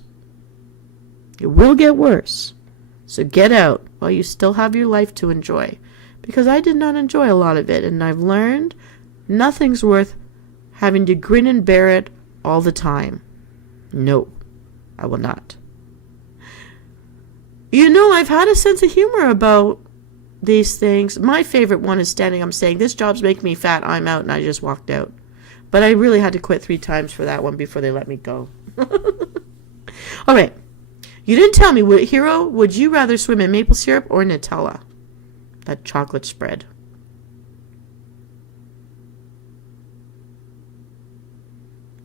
It will get worse. So get out while you still have your life to enjoy. Because I did not enjoy a lot of it, and I've learned nothing's worth having to grin and bear it all the time. No, I will not. You know, I've had a sense of humor about these things. My favorite one is standing up saying, this job's making me fat, I'm out, and I just walked out. But I really had to quit 3 times for that one before they let me go. All right. You didn't tell me, Hero, would you rather swim in maple syrup or Nutella? That chocolate spread.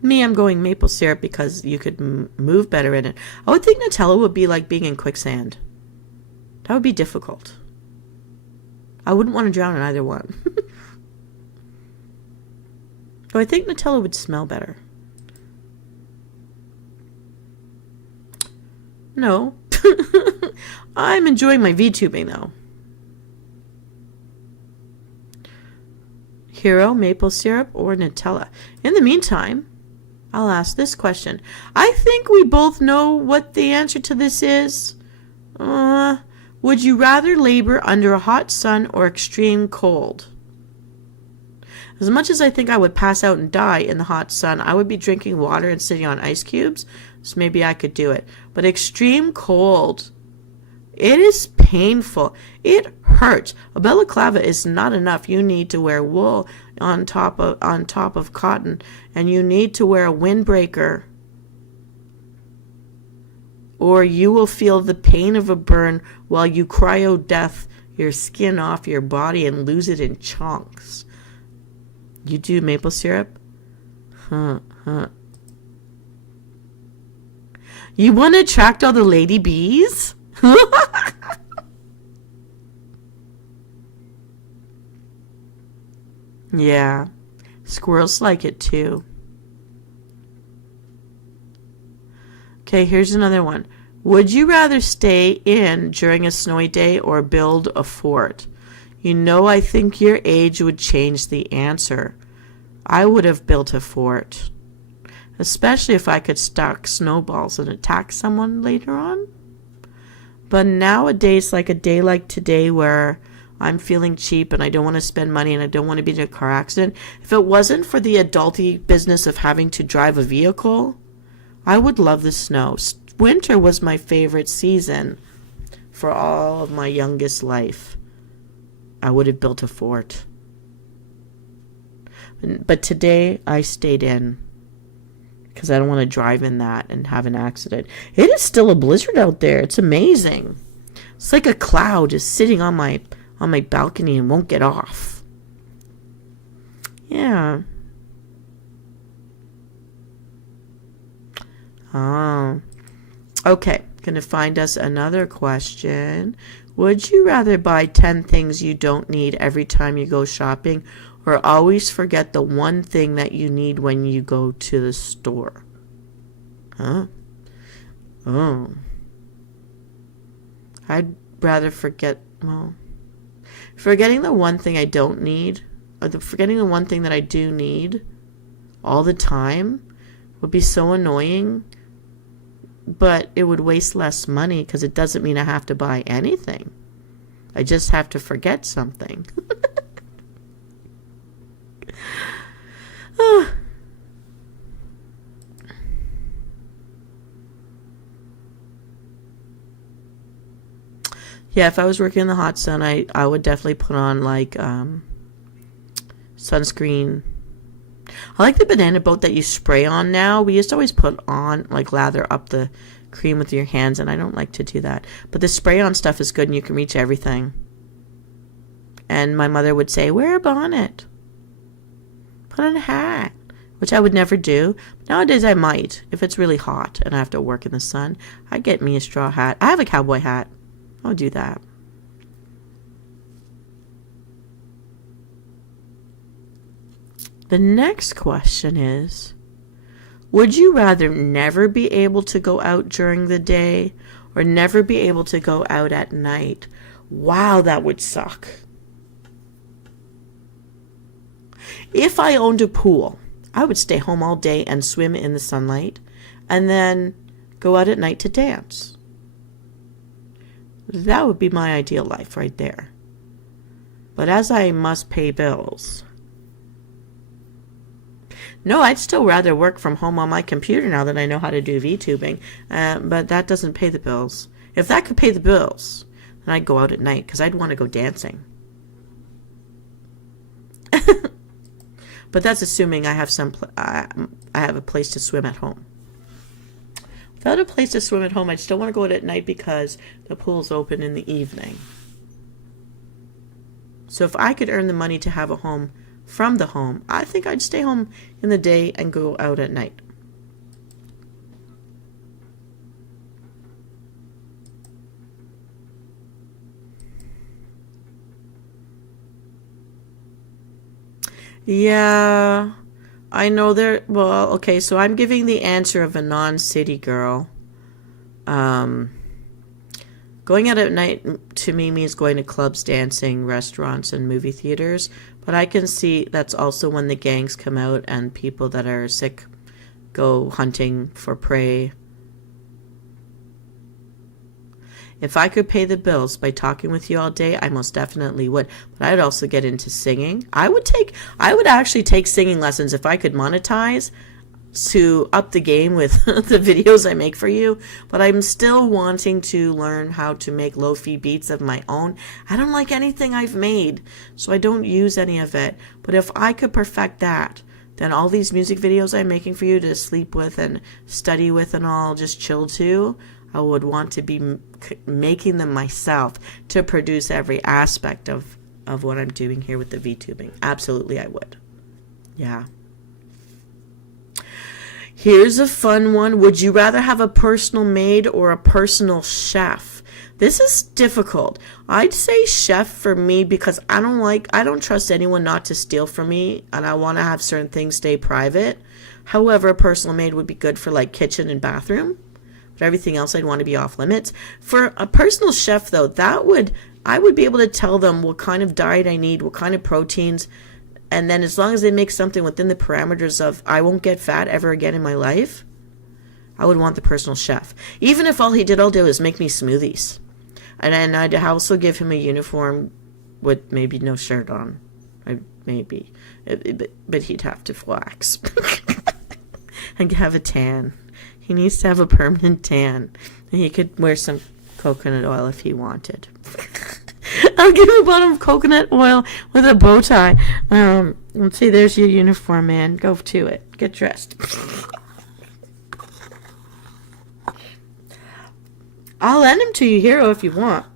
Me, I'm going maple syrup because you could move better in it. I would think Nutella would be like being in quicksand. That would be difficult. I wouldn't want to drown in either one. So I think Nutella would smell better. No. I'm enjoying my VTubing though. Hero, maple syrup, or Nutella? In the meantime, I'll ask this question. I think we both know what the answer to this is. Would you rather labor under a hot sun or extreme cold? As much as I think I would pass out and die in the hot sun, I would be drinking water and sitting on ice cubes, so maybe I could do it. But extreme cold, it is painful. It hurts. A balaclava is not enough. You need to wear wool on top of cotton, and you need to wear a windbreaker, or you will feel the pain of a burn while you cryo death your skin off your body and lose it in chunks. You do maple syrup? Huh. You want to attract all the lady bees? Yeah. Squirrels like it too. Okay, here's another one. Would you rather stay in during a snowy day or build a fort? You know, I think your age would change the answer. I would have built a fort, especially if I could stack snowballs and attack someone later on. But nowadays, like a day like today where I'm feeling cheap and I don't want to spend money and I don't want to be in a car accident, if it wasn't for the adulty business of having to drive a vehicle, I would love the snow. Winter was my favorite season for all of my youngest life. I would have built a fort. But today I stayed in because I don't want to drive in that and have an accident. It is still a blizzard out there. It's amazing. It's like a cloud is sitting on my balcony and won't get off. Yeah. Oh. Okay, gonna find us another question. Would you rather buy 10 things you don't need every time you go shopping, or always forget the one thing that you need when you go to the store? Huh? Oh. I'd rather forgetting the one thing I don't need, or forgetting the one thing that I do need all the time would be so annoying, but it would waste less money because it doesn't mean I have to buy anything. I just have to forget something. Yeah, if I was working in the hot sun, I would definitely put on like sunscreen. I like the banana boat that you spray on now. We used to always put on, like, lather up the cream with your hands, and I don't like to do that. But the spray on stuff is good, and you can reach everything. And my mother would say, wear a bonnet. Put on a hat, which I would never do. But nowadays I might. If it's really hot and I have to work in the sun, I'd get me a straw hat. I have a cowboy hat. I'll do that. The next question is, would you rather never be able to go out during the day or never be able to go out at night? Wow, that would suck. If I owned a pool, I would stay home all day and swim in the sunlight and then go out at night to dance. That would be my ideal life right there. But as I must pay bills, no, I'd still rather work from home on my computer now that I know how to do VTubing. But that doesn't pay the bills. If that could pay the bills, then I'd go out at night because I'd want to go dancing. But that's assuming I have I have a place to swim at home. Without a place to swim at home, I'd still want to go out at night because the pool's open in the evening. So if I could earn the money to have a home from the home, I think I'd stay home in the day and go out at night. Yeah, I know there. Well, okay, so I'm giving the answer of a non-city girl. Um, Going out at night to me means going to clubs, dancing, restaurants, and movie theaters. But I can see that's also when the gangs come out and people that are sick go hunting for prey. If I could pay the bills by talking with you all day, I most definitely would. But I'd also get into singing. I would actually take singing lessons if I could monetize to up the game with the videos I make for you. But I'm still wanting to learn how to make lo-fi beats of my own. I don't like anything I've made, so I don't use any of it. But if I could perfect that, then all these music videos I'm making for you to sleep with and study with and all, just chill to, I would want to be making them myself to produce every aspect of what I'm doing here with the VTubing. Absolutely, I would. Yeah. Here's a fun one. Would you rather have a personal maid or a personal chef? This is difficult. I'd say chef for me because I don't trust anyone not to steal from me, and I want to have certain things stay private. However, a personal maid would be good for like kitchen and bathroom, but everything else I'd want to be off limits. For a personal chef though, I would be able to tell them what kind of diet I need, what kind of proteins, and then as long as they make something within the parameters of I won't get fat ever again in my life, I would want the personal chef. Even if all he did all day was make me smoothies. And then I'd also give him a uniform with maybe no shirt on. Maybe. But he'd have to flex. And have a tan. He needs to have a permanent tan. And he could wear some coconut oil if he wanted. I'll give him a bottle of coconut oil with a bow tie. Let's see, there's your uniform, man. Go to it. Get dressed. I'll lend him to you, Hero, if you want.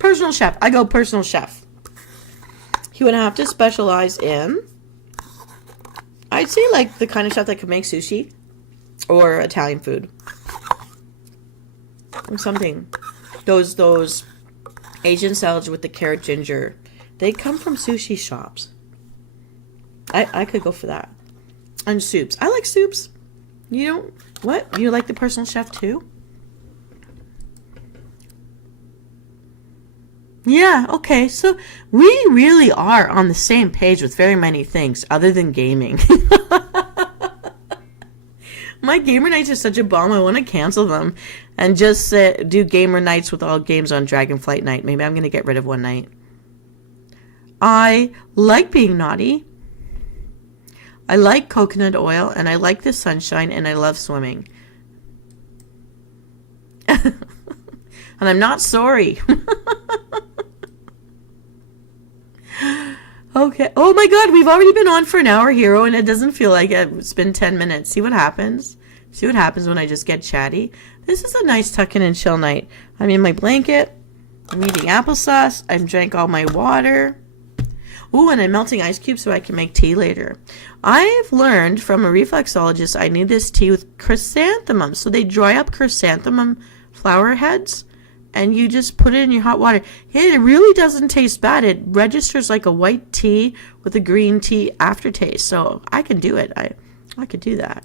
Personal chef. I go personal chef. He would have to specialize in, I'd say, like the kind of chef that could make sushi or Italian food. Or something. Those Asian salads with the carrot ginger, they come from sushi shops. I could go for that. And soups. I like soups. You don't... What? You like the personal chef too? Yeah, okay. So we really are on the same page with very many things other than gaming. My gamer nights are such a bomb. I want to cancel them and just do gamer nights with all games on Dragonflight night. Maybe I'm going to get rid of one night. I like being naughty. I like coconut oil, and I like the sunshine, and I love swimming. And I'm not sorry. Okay. Oh my god, we've already been on for an hour, Hero, and it doesn't feel like it. It's been 10 minutes. See what happens? See what happens when I just get chatty? This is a nice tuck-in and chill night. I'm in my blanket. I'm eating applesauce. I've drank all my water. Ooh, and I'm melting ice cubes so I can make tea later. I've learned from a reflexologist I need this tea with chrysanthemums. So they dry up chrysanthemum flower heads, and you just put it in your hot water. It really doesn't taste bad. It registers like a white tea with a green tea aftertaste. So I can do it. I could do that.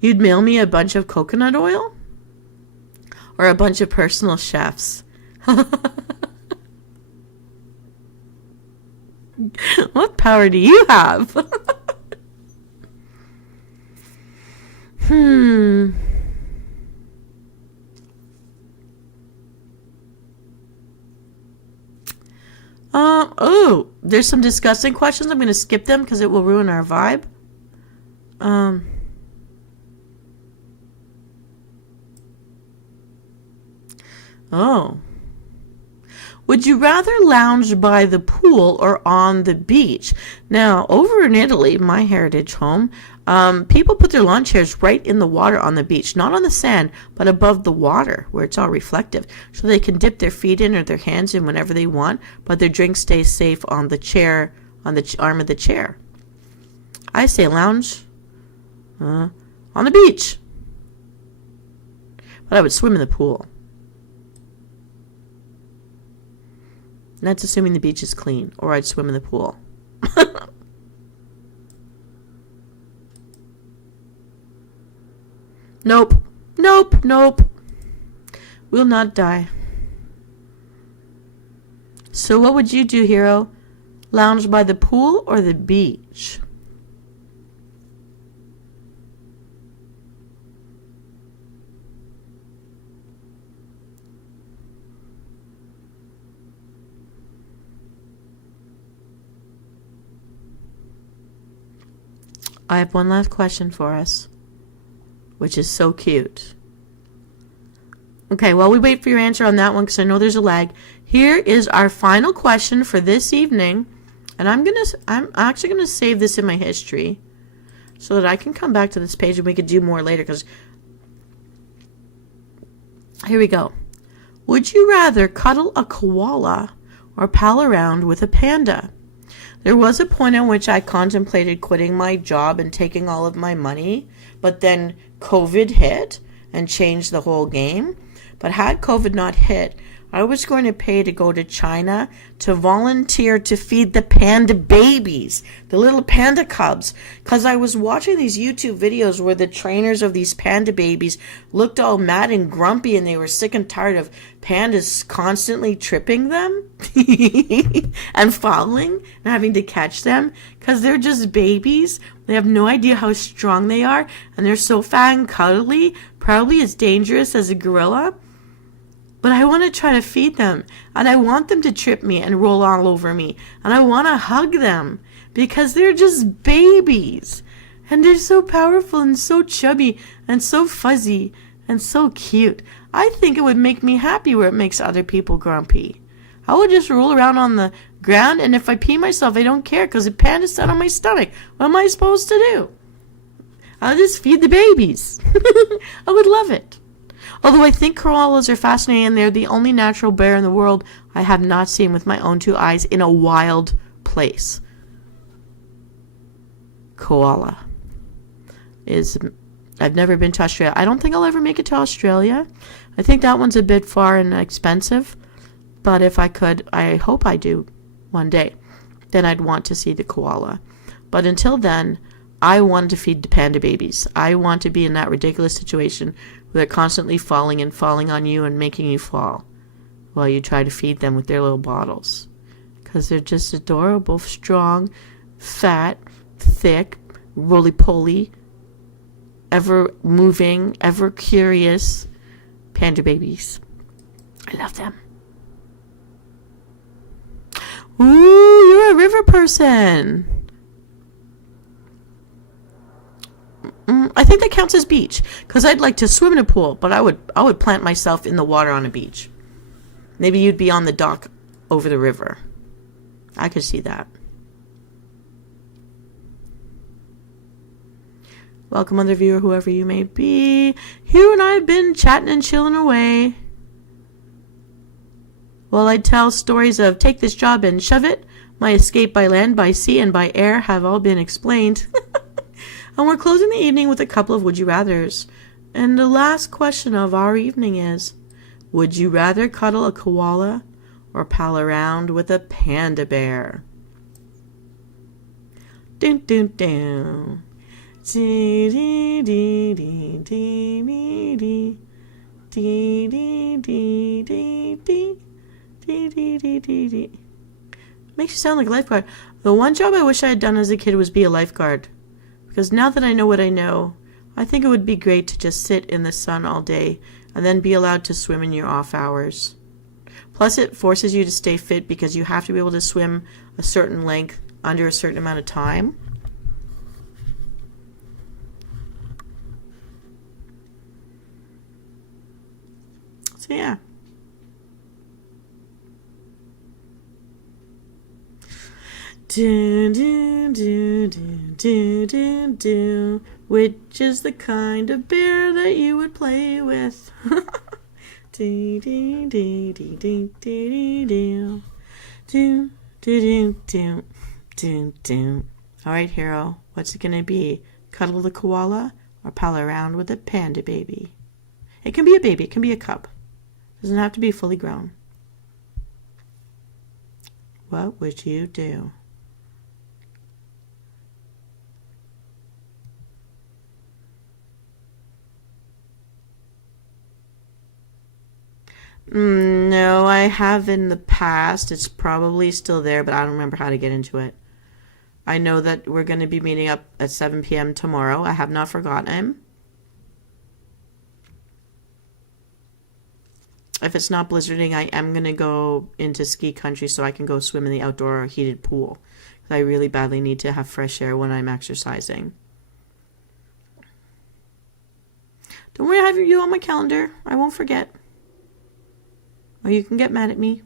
You'd mail me a bunch of coconut oil? Or a bunch of personal chefs? What power do you have? Oh, there's some disgusting questions. I'm going to skip them because it will ruin our vibe. Oh. Would you rather lounge by the pool or on the beach? Now, over in Italy, my heritage home, people put their lawn chairs right in the water on the beach. Not on the sand, but above the water where it's all reflective. So they can dip their feet in or their hands in whenever they want, but their drink stays safe on the chair, on the arm of the chair. I say lounge on the beach. But I would swim in the pool. And that's assuming the beach is clean, or I'd swim in the pool. Nope. Nope. Nope. We'll not die. So what would you do, Hero? Lounge by the pool or the beach? I have one last question for us, which is so cute. Okay, while we wait for your answer on that one, because I know there's a lag, here is our final question for this evening, and I'm actually gonna save this in my history so that I can come back to this page and we could do more later. Because here we go. Would you rather cuddle a koala or pal around with a panda? There was a point at which I contemplated quitting my job and taking all of my money, but then COVID hit and changed the whole game. But had COVID not hit, I was going to pay to go to China to volunteer to feed the panda babies, the little panda cubs, because I was watching these YouTube videos where the trainers of these panda babies looked all mad and grumpy, and they were sick and tired of pandas constantly tripping them and falling and having to catch them because they're just babies. They have no idea how strong they are, and they're so fat and cuddly, probably as dangerous as a gorilla. But I want to try to feed them, and I want them to trip me and roll all over me, and I want to hug them because they're just babies, and they're so powerful and so chubby and so fuzzy and so cute. I think it would make me happy where it makes other people grumpy. I would just roll around on the ground, and if I pee myself, I don't care because the panda sat on my stomach. What am I supposed to do? I'll just feed the babies. I would love it. Although I think koalas are fascinating, and they're the only natural bear in the world I have not seen with my own two eyes in a wild place. Koala I've never been to Australia. I don't think I'll ever make it to Australia. I think that one's a bit far and expensive. But if I could, I hope I do one day. Then I'd want to see the koala. But until then, I want to feed the panda babies. I want to be in that ridiculous situation where they're constantly falling and falling on you and making you fall while you try to feed them with their little bottles. Because they're just adorable, strong, fat, thick, roly-poly, ever-moving, ever-curious panda babies. I love them. Ooh, you're a river person. I think that counts as beach, because I'd like to swim in a pool, but I would plant myself in the water on a beach. Maybe you'd be on the dock over the river. I could see that. Welcome, other viewer, whoever you may be. Hugh and I have been chatting and chilling away. Well, I'd tell stories of take this job and shove it. My escape by land, by sea, and by air have all been explained. And we're closing the evening with a couple of Would You Rathers. And the last question of our evening is, would you rather cuddle a koala or pal around with a panda bear? Dun dun dun. Dee dee dee dee dee dee dee dee dee dee dee dee dee dee dee dee. Makes you sound like a lifeguard. The one job I wish I had done as a kid was be a lifeguard. Because now that I know what I know, I think it would be great to just sit in the sun all day and then be allowed to swim in your off hours. Plus, it forces you to stay fit because you have to be able to swim a certain length under a certain amount of time. So, yeah. Do, do, do, do, do, do, do. Which is the kind of bear that you would play with? Do, do, do, do, do, do, do. Do, do, do, do, do. All right, hero. What's it going to be? Cuddle the koala or pal around with a panda baby? It can be a baby. It can be a cub. It doesn't have to be fully grown. What would you do? No, I have in the past. It's probably still there, but I don't remember how to get into it. I know that we're going to be meeting up at 7 p.m. tomorrow. I have not forgotten him. If it's not blizzarding, I am going to go into ski country so I can go swim in the outdoor heated pool. I really badly need to have fresh air when I'm exercising. Don't worry, I have you on my calendar. I won't forget. Or you can get mad at me.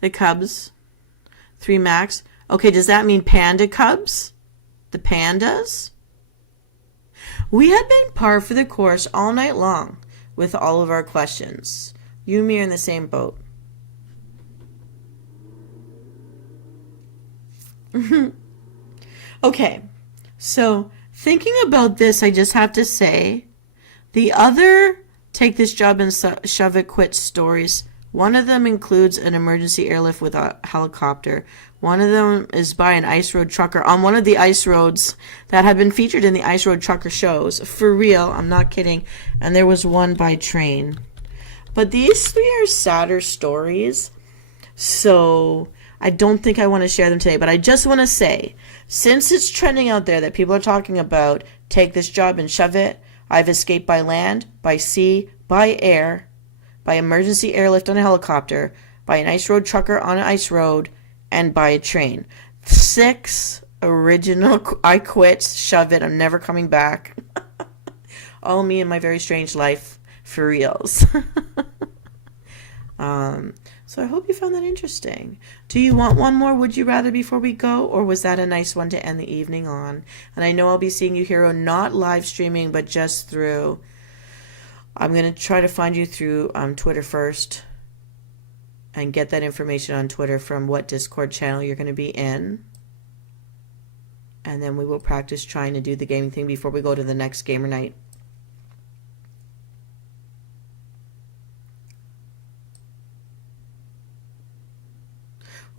The cubs. 3 max. Okay, does that mean panda cubs? The pandas? We have been par for the course all night long with all of our questions. You and me are in the same boat. Okay, so thinking about this, I just have to say the other take this job and shove it quit stories. One of them includes an emergency airlift with a helicopter. One of them is by an ice road trucker on one of the ice roads that had been featured in the ice road trucker shows. For real, I'm not kidding. And there was one by train. But these three are sadder stories. So I don't think I want to share them today. But I just want to say, since it's trending out there that people are talking about take this job and shove it, I've escaped by land, by sea, by air, by emergency airlift on a helicopter, by an ice road trucker on an ice road, and by a train. 6 original I quit, shove it, I'm never coming back. All me and my very strange life for reals. So I hope you found that interesting. Do you want one more Would You Rather before we go, or was that a nice one to end the evening on? And I know I'll be seeing you, Hero, not live streaming, but just through... I'm going to try to find you through Twitter first and get that information on Twitter from what Discord channel you're going to be in. And then we will practice trying to do the gaming thing before we go to the next gamer night.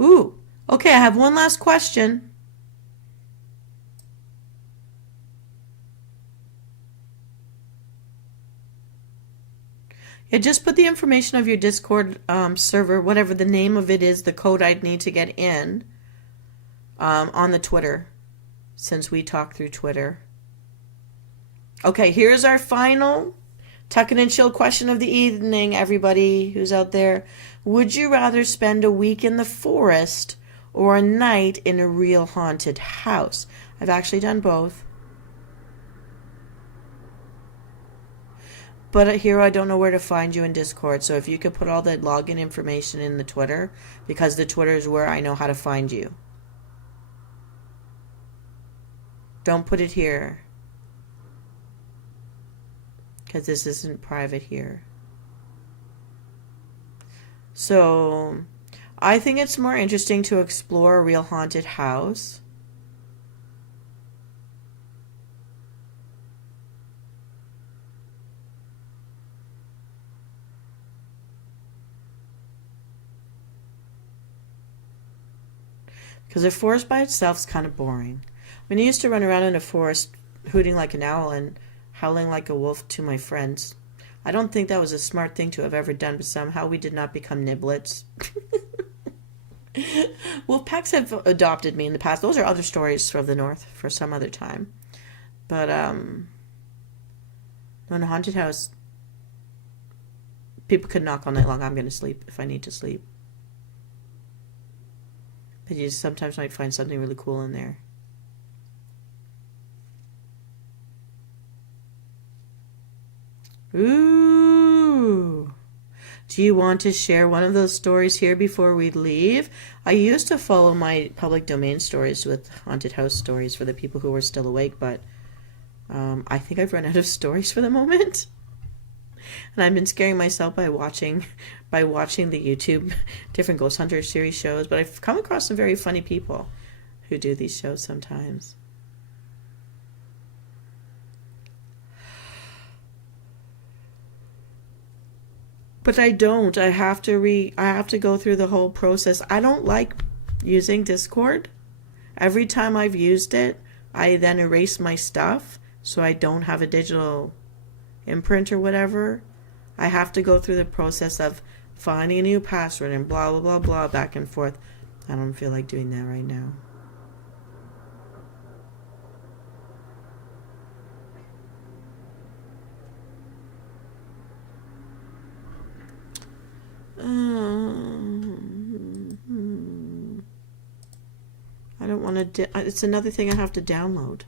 Ooh, okay, I have one last question. Yeah, just put the information of your Discord server, whatever the name of it is, the code I'd need to get in, on the Twitter, since we talk through Twitter. Okay, here's our final tucking and chill question of the evening, everybody who's out there. Would you rather spend a week in the forest or a night in a real haunted house? I've actually done both. But here I don't know where to find you in Discord, so if you could put all the login information in the Twitter, because the Twitter is where I know how to find you. Don't put it here, because this isn't private here. So, I think it's more interesting to explore a real haunted house. Because a forest by itself is kind of boring. I mean, I used to run around in a forest hooting like an owl and howling like a wolf to my friends. I don't think that was a smart thing to have ever done, but somehow we did not become niblets. Wolf packs have adopted me in the past. Those are other stories from the north for some other time. But, in a haunted house, people could knock all night long. I'm going to sleep if I need to sleep. But you sometimes might find something really cool in there. Ooh. Do you want to share one of those stories here before we leave? I used to follow my public domain stories with haunted house stories for the people who were still awake, but I think I've run out of stories for the moment. And I've been scaring myself by watching the YouTube different Ghost Hunter series shows, but I've come across some very funny people who do these shows sometimes. But I don't. I have to go through the whole process. I don't like using Discord. Every time I've used it, I then erase my stuff so I don't have a digital imprint or whatever. I have to go through the process of finding a new password and blah blah blah blah back and forth. I don't feel like doing that right now. I don't want to. It's another thing I have to download.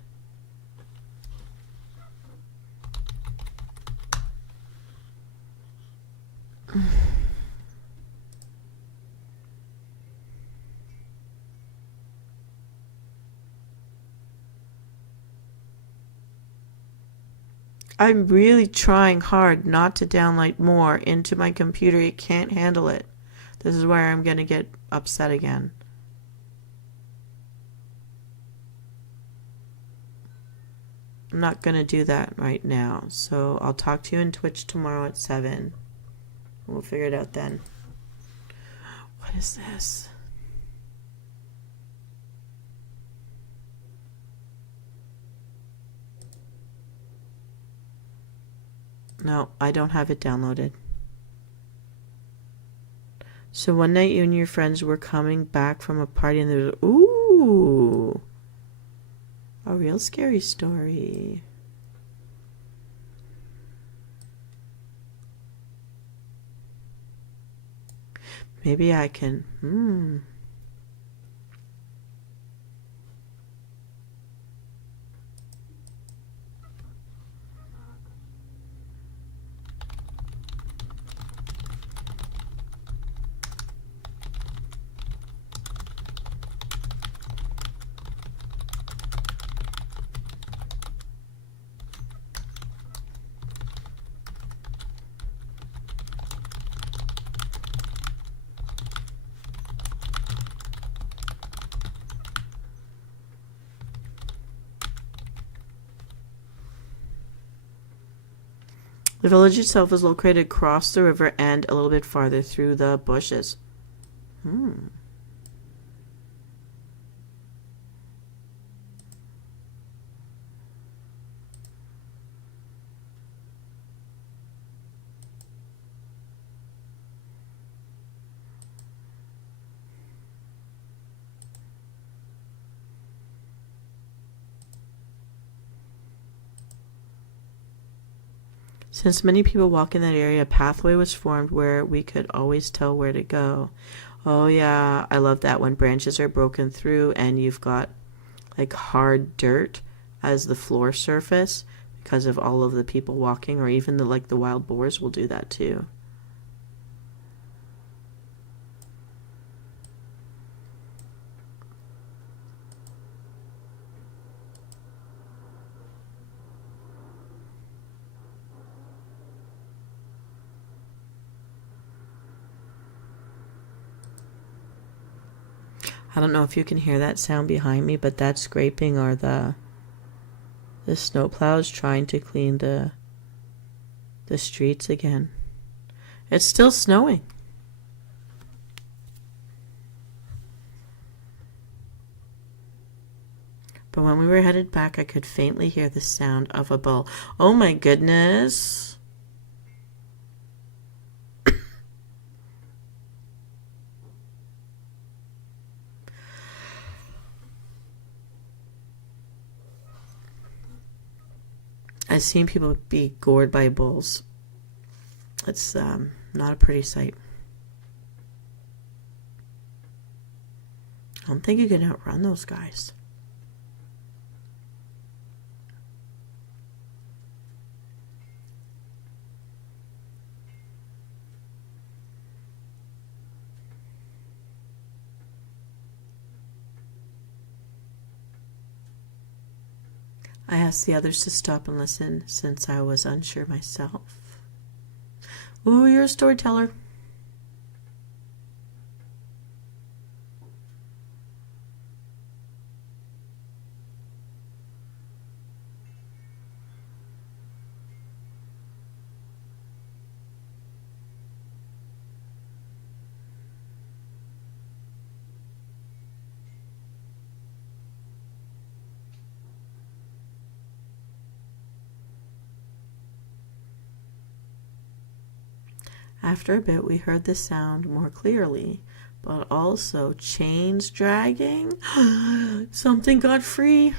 I'm really trying hard not to download more into my computer. It can't handle it. This is where I'm going to get upset again. I'm not going to do that right now. So I'll talk to you in Twitch tomorrow at 7. We'll figure it out then. What is this? No, I don't have it downloaded. So one night you and your friends were coming back from a party and there was, ooh, a real scary story. Maybe I can, The village itself is located across the river and a little bit farther through the bushes. Since many people walk in that area, a pathway was formed where we could always tell where to go. Oh yeah, I love that when branches are broken through and you've got like hard dirt as the floor surface because of all of the people walking, or even the wild boars will do that too. I don't know if you can hear that sound behind me, but that scraping are the snowplows trying to clean the streets again. It's still snowing. But when we were headed back, I could faintly hear the sound of a bull. Oh my goodness. I've seen people be gored by bulls. It's not a pretty sight. I don't think you can outrun those guys. I asked the others to stop and listen since I was unsure myself. Ooh, you're a storyteller. After a bit, we heard the sound more clearly, but also chains dragging. Something got free.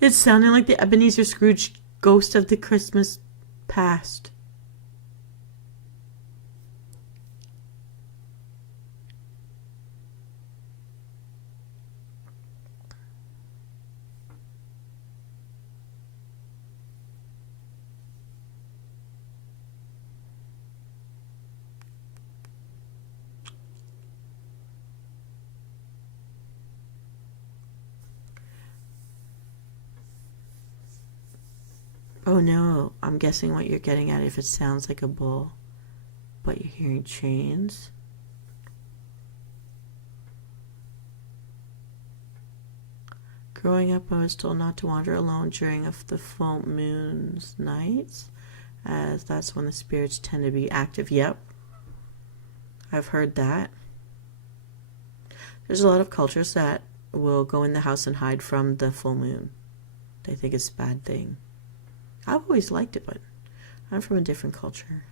It sounded like the Ebenezer Scrooge ghost of the Christmas past. Oh no, I'm guessing what you're getting at if it sounds like a bull, but you're hearing chains. Growing up, I was told not to wander alone during the full moon's nights, as that's when the spirits tend to be active. Yep, I've heard that. There's a lot of cultures that will go in the house and hide from the full moon. They think it's a bad thing. I've always liked it, but I'm from a different culture.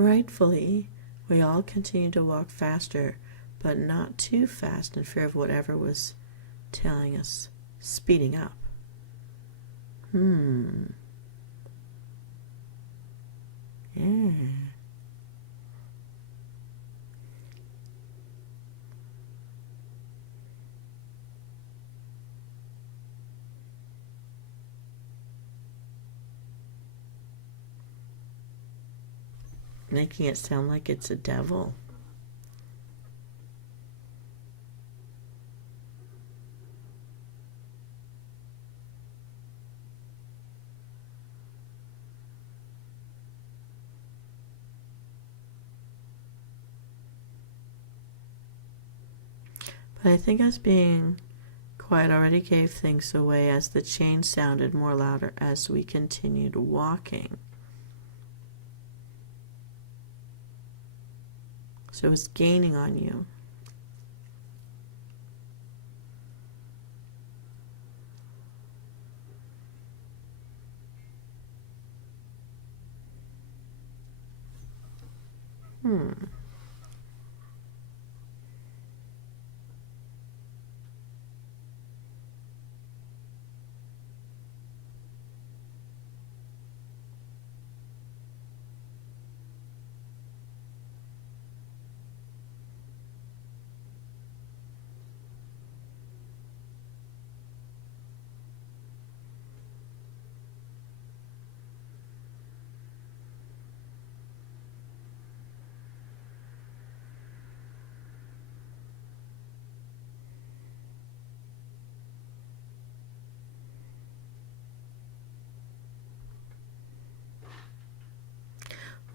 Rightfully, we all continued to walk faster, but not too fast in fear of whatever was telling us speeding up. Yeah. Making it sound like it's a devil. But I think us being quiet already gave things away, as the chain sounded more louder as we continued walking. So it was gaining on you.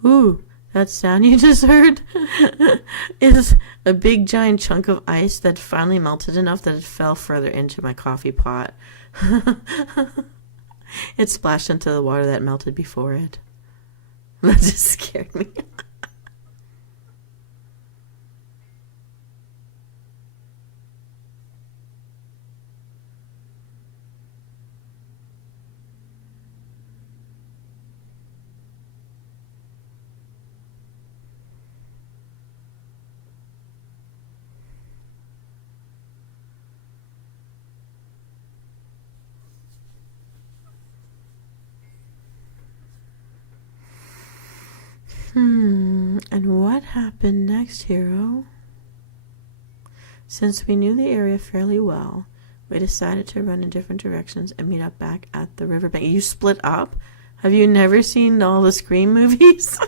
Ooh, that sound you just heard is a big giant chunk of ice that finally melted enough that it fell further into my coffee pot. It splashed into the water that melted before it. That just scared me. And what happened next, hero? Since we knew the area fairly well, we decided to run in different directions and meet up back at the riverbank. You split up? Have you never seen all the Scream movies?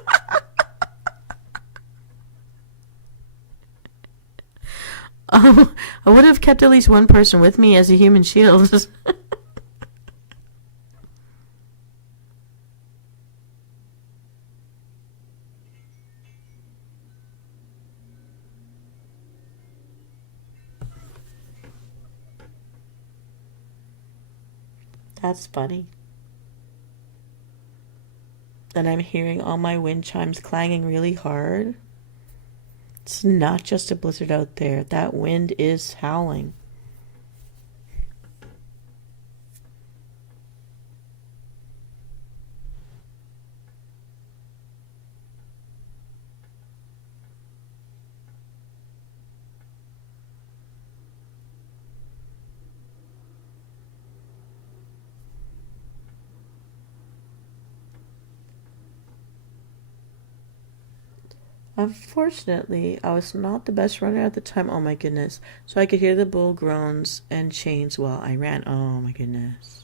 I would have kept at least one person with me as a human shield. That's funny. And I'm hearing all my wind chimes clanging really hard. It's not just a blizzard out there. That wind is howling. Unfortunately, I was not the best runner at the time. Oh my goodness. So I could hear the bull groans and chains while I ran. Oh my goodness.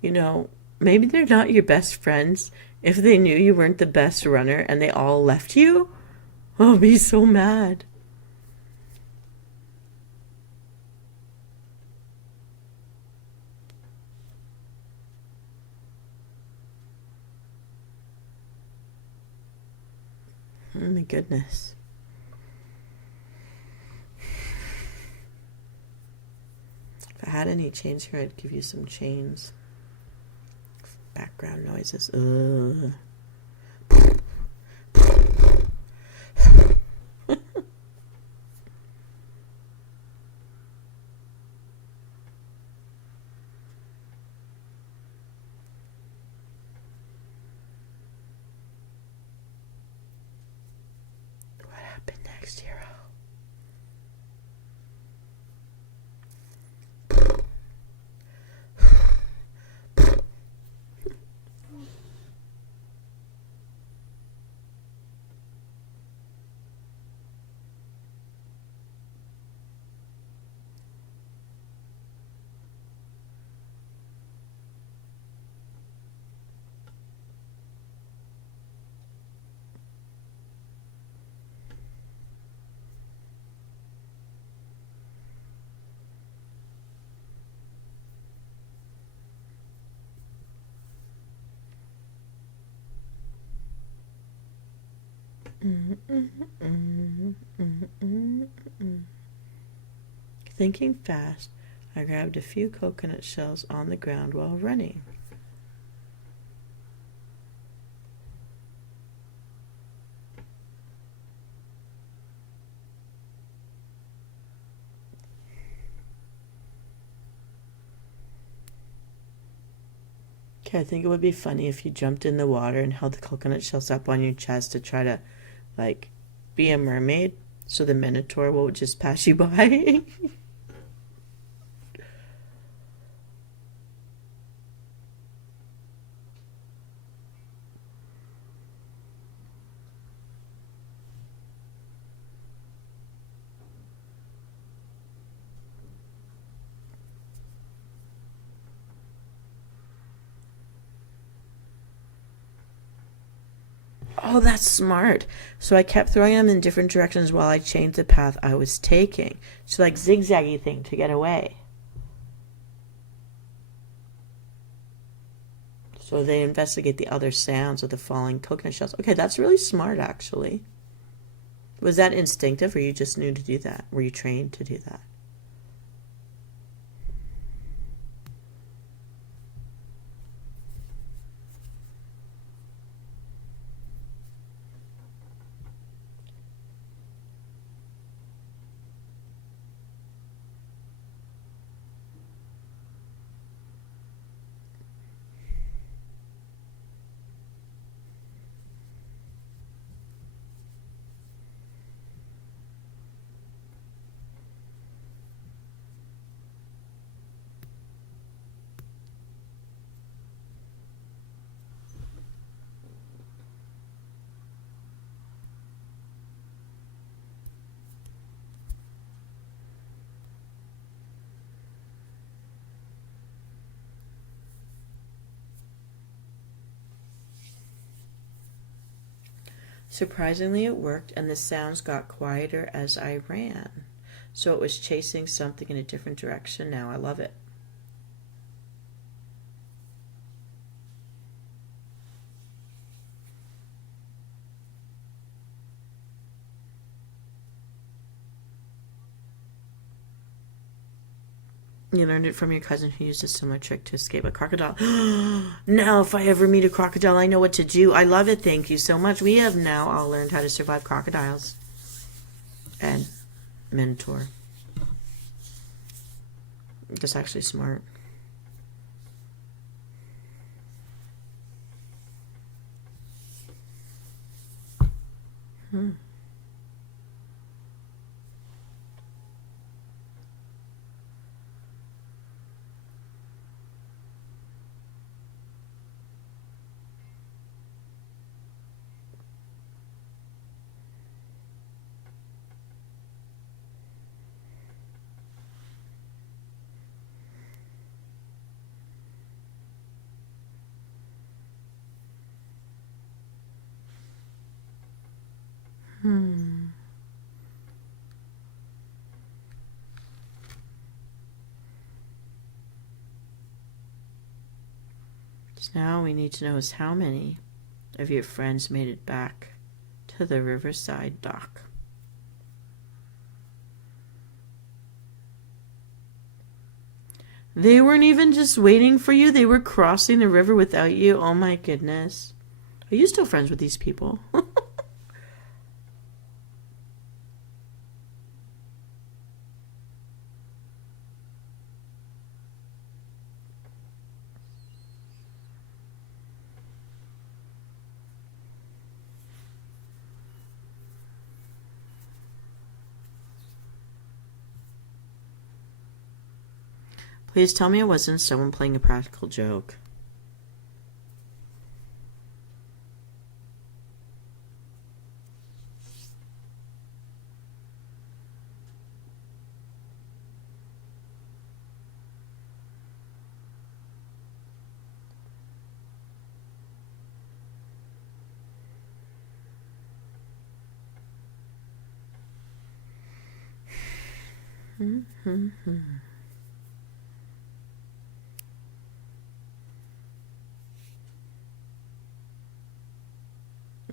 You know, maybe they're not your best friends if they knew you weren't the best runner and they all left you. I'll be so mad. Oh my goodness. If I had any chains here, I'd give you some chains. Background noises. Ugh. What happened next, hero? Thinking fast, I grabbed a few coconut shells on the ground while running. Okay, I think it would be funny if you jumped in the water and held the coconut shells up on your chest to try to, like, be a mermaid so the Minotaur will just pass you by. Oh, that's smart. So I kept throwing them in different directions while I changed the path I was taking. So, like, zigzaggy thing to get away. So they investigate the other sounds of the falling coconut shells. Okay, that's really smart, actually. Was that instinctive, or you just knew to do that? Were you trained to do that? Surprisingly, it worked, and the sounds got quieter as I ran. So it was chasing something in a different direction now. I love it. You learned it from your cousin who used a similar trick to escape a crocodile. Now, if I ever meet a crocodile, I know what to do. I love it. Thank you so much. We have now all learned how to survive crocodiles and Minotaur. That's actually smart. Hmm. So now we need to know is how many of your friends made it back to the Riverside dock. They weren't even just waiting for you, they were crossing the river without you. Oh my goodness. Are you still friends with these people? Please tell me it wasn't someone playing a practical joke.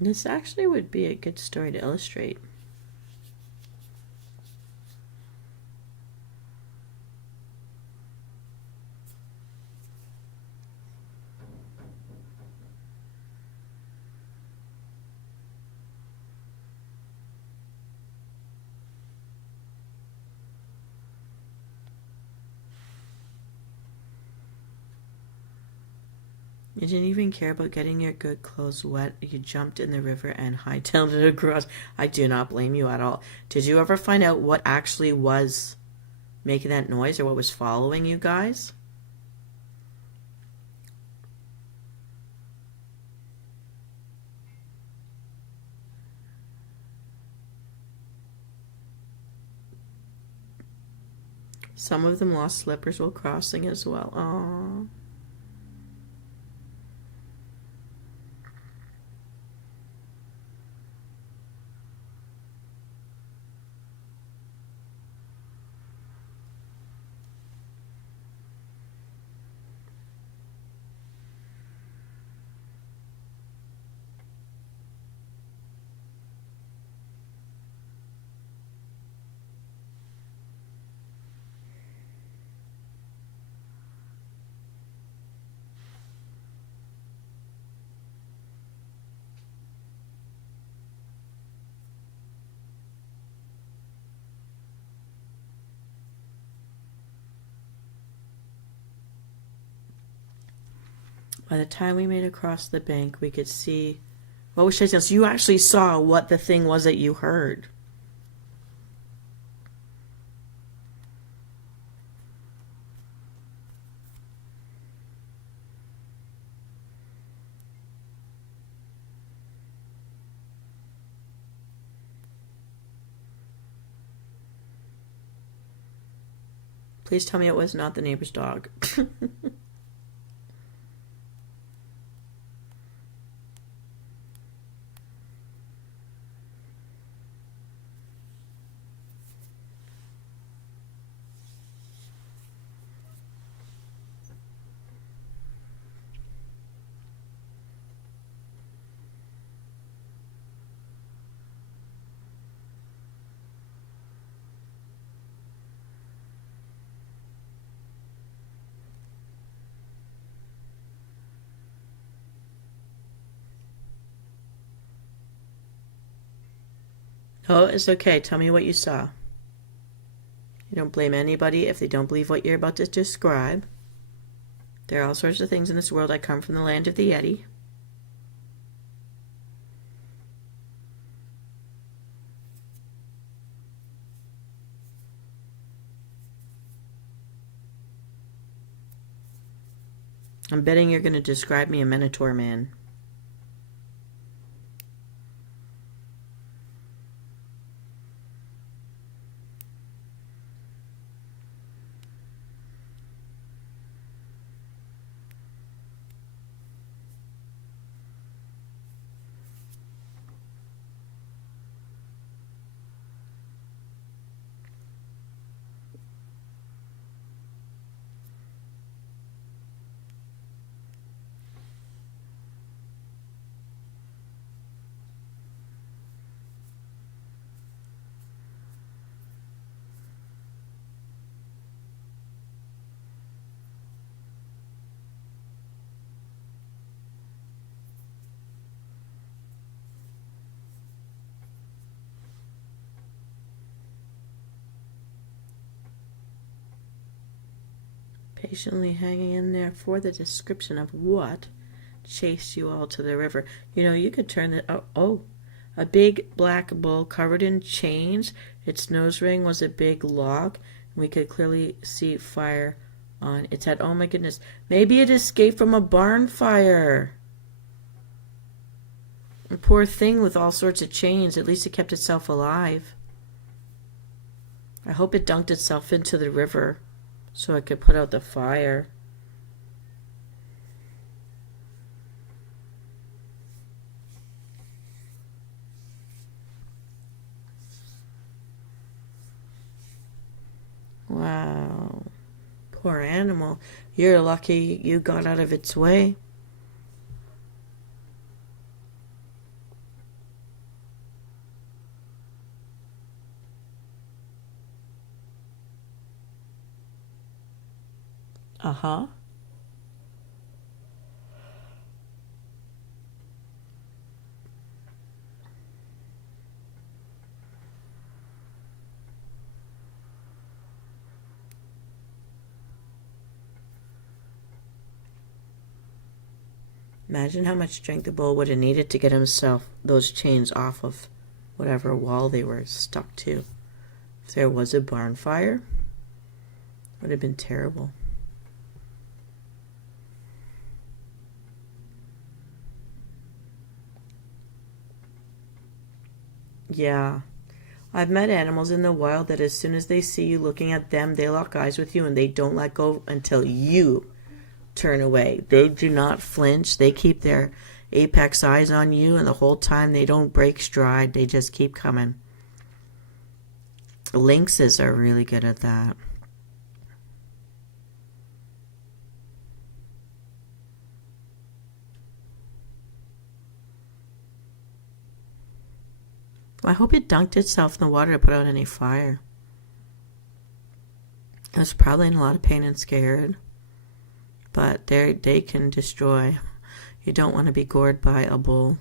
This actually would be a good story to illustrate. You didn't even care about getting your good clothes wet. You jumped in the river and hightailed it across. I do not blame you at all. Did you ever find out what actually was making that noise or what was following you guys? Some of them lost slippers while crossing as well. Aww. By the time we made across the bank, we could see. What was I saying? So you actually saw what the thing was that you heard. Please tell me it was not the neighbor's dog. Oh, it's okay. Tell me what you saw. You don't blame anybody if they don't believe what you're about to describe. There are all sorts of things in this world. I come from the land of the Yeti. I'm betting you're going to describe me a Minotaur man. Patiently hanging in there for the description of what chased you all to the river. You know, you could turn it. Oh, a big black bull covered in chains. Its nose ring was a big log. We could clearly see fire on its head. Oh my goodness. Maybe it escaped from a barn fire. A poor thing with all sorts of chains. At least it kept itself alive. I hope it dunked itself into the river so I could put out the fire. Wow. Poor animal. You're lucky you got out of its way. Uh-huh. Imagine how much strength the bull would have needed to get himself those chains off of whatever wall they were stuck to. If there was a barn fire, it would have been terrible. Yeah. I've met animals in the wild that as soon as they see you looking at them, they lock eyes with you and they don't let go until you turn away. They do not flinch. They keep their apex eyes on you, and the whole time they don't break stride. They just keep coming. Lynxes are really good at that. I hope it dunked itself in the water to put out any fire. It was probably in a lot of pain and scared. But they can destroy. You don't want to be gored by a bull.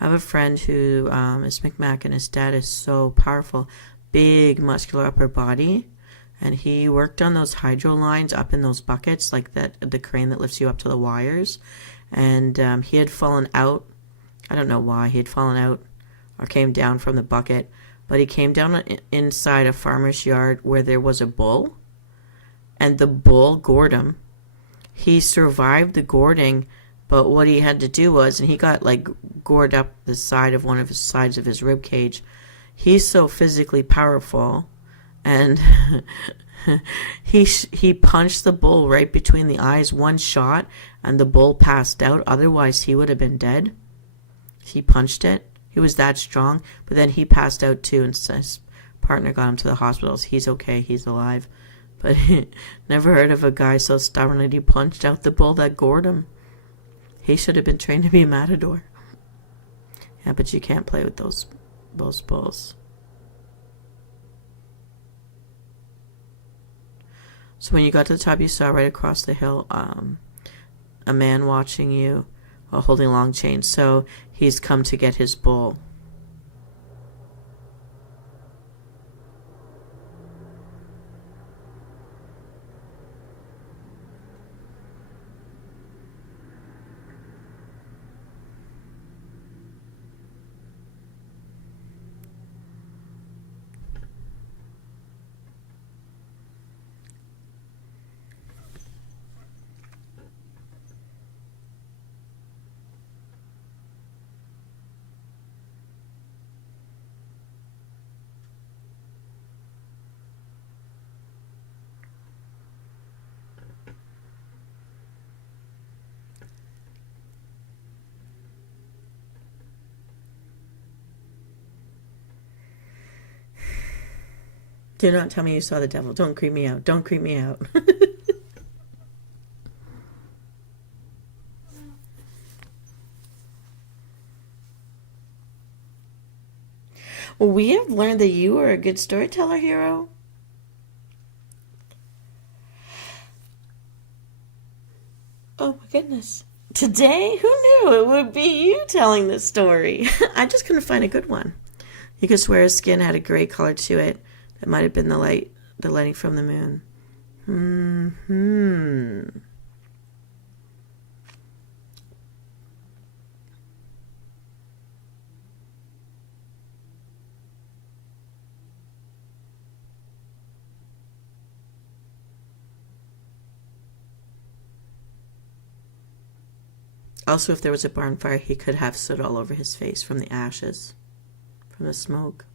I have a friend who is Micmac, and his dad is so powerful. Big, muscular upper body. And he worked on those hydro lines up in those buckets, like the crane that lifts you up to the wires. And he had fallen out. I don't know why. He had fallen out or came down from the bucket. But he came down inside a farmer's yard where there was a bull. And the bull gored him. He survived the gourding, but what he had to do was, and he got like gored up the side of one of his sides of his rib cage. He's so physically powerful. And he punched the bull right between the eyes, one shot, and the bull passed out. Otherwise, he would have been dead. He punched it. He was that strong. But then he passed out too, and his partner got him to the hospitals. He's okay. He's alive. But never heard of a guy so stubborn that he punched out the bull that gored him. He should have been trained to be a matador. Yeah, but you can't play with those bulls. So when you got to the top, you saw right across the hill a man watching you while holding a long chain. So he's come to get his bull. Do not tell me you saw the devil. Don't creep me out. Don't creep me out. Well, we have learned that you are a good storyteller, hero. Oh my goodness. Today, who knew it would be you telling this story? I just couldn't find a good one. He could swear his skin had a gray color to it. That might have been the lighting from the moon. Also, if there was a barn fire, he could have soot all over his face from the ashes, from the smoke.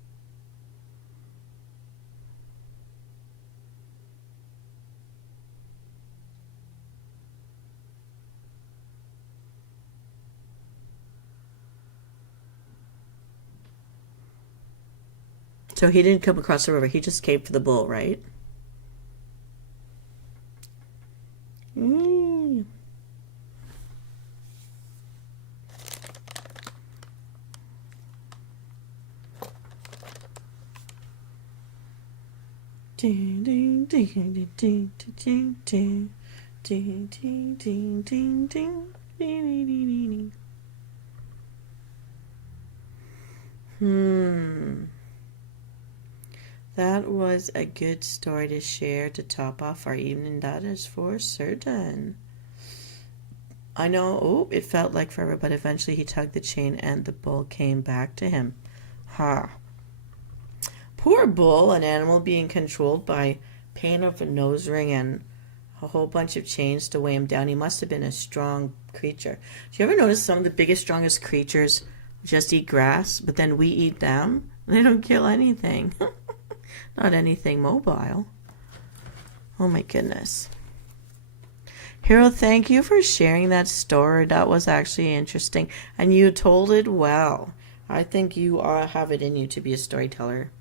So he didn't come across the river. He just came for the bull, right? Ding ding ding ding ding ding ding ding ding ding ding ding ding. That was a good story to share to top off our evening, that is for certain. I know, it felt like forever, but eventually he tugged the chain and the bull came back to him. Poor bull, an animal being controlled by pain of a nose ring and a whole bunch of chains to weigh him down. He must have been a strong creature. Do you ever notice some of the biggest, strongest creatures just eat grass, but then we eat them? They don't kill anything. Not anything mobile. Oh my goodness. Hero, thank you for sharing that story. That was actually interesting. And you told it well. I think you have it in you to be a storyteller.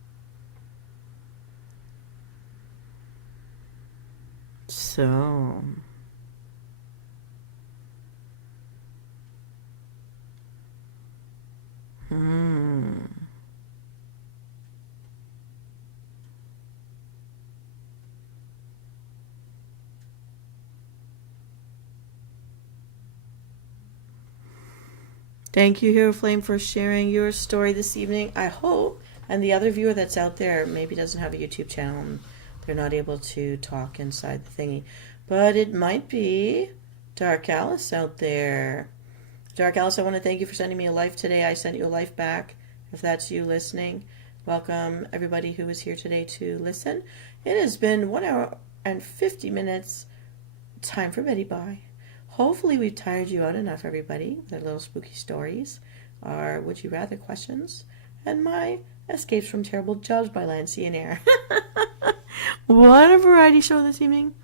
So... Thank you, Hero Flame, for sharing your story this evening. I hope, and the other viewer that's out there maybe doesn't have a YouTube channel and they're not able to talk inside the thingy, but it might be Dark Alice out there. Dark Alice, I want to thank you for sending me a life today. I sent you a life back, if that's you listening. Welcome, everybody who is here today to listen. It has been 1 hour and 50 minutes. Time for Betty Bye. Hopefully we've tired you out enough, everybody. Their little spooky stories, our would you rather questions, and my escapes from terrible jobs by land, sea, and air. What a variety show this evening.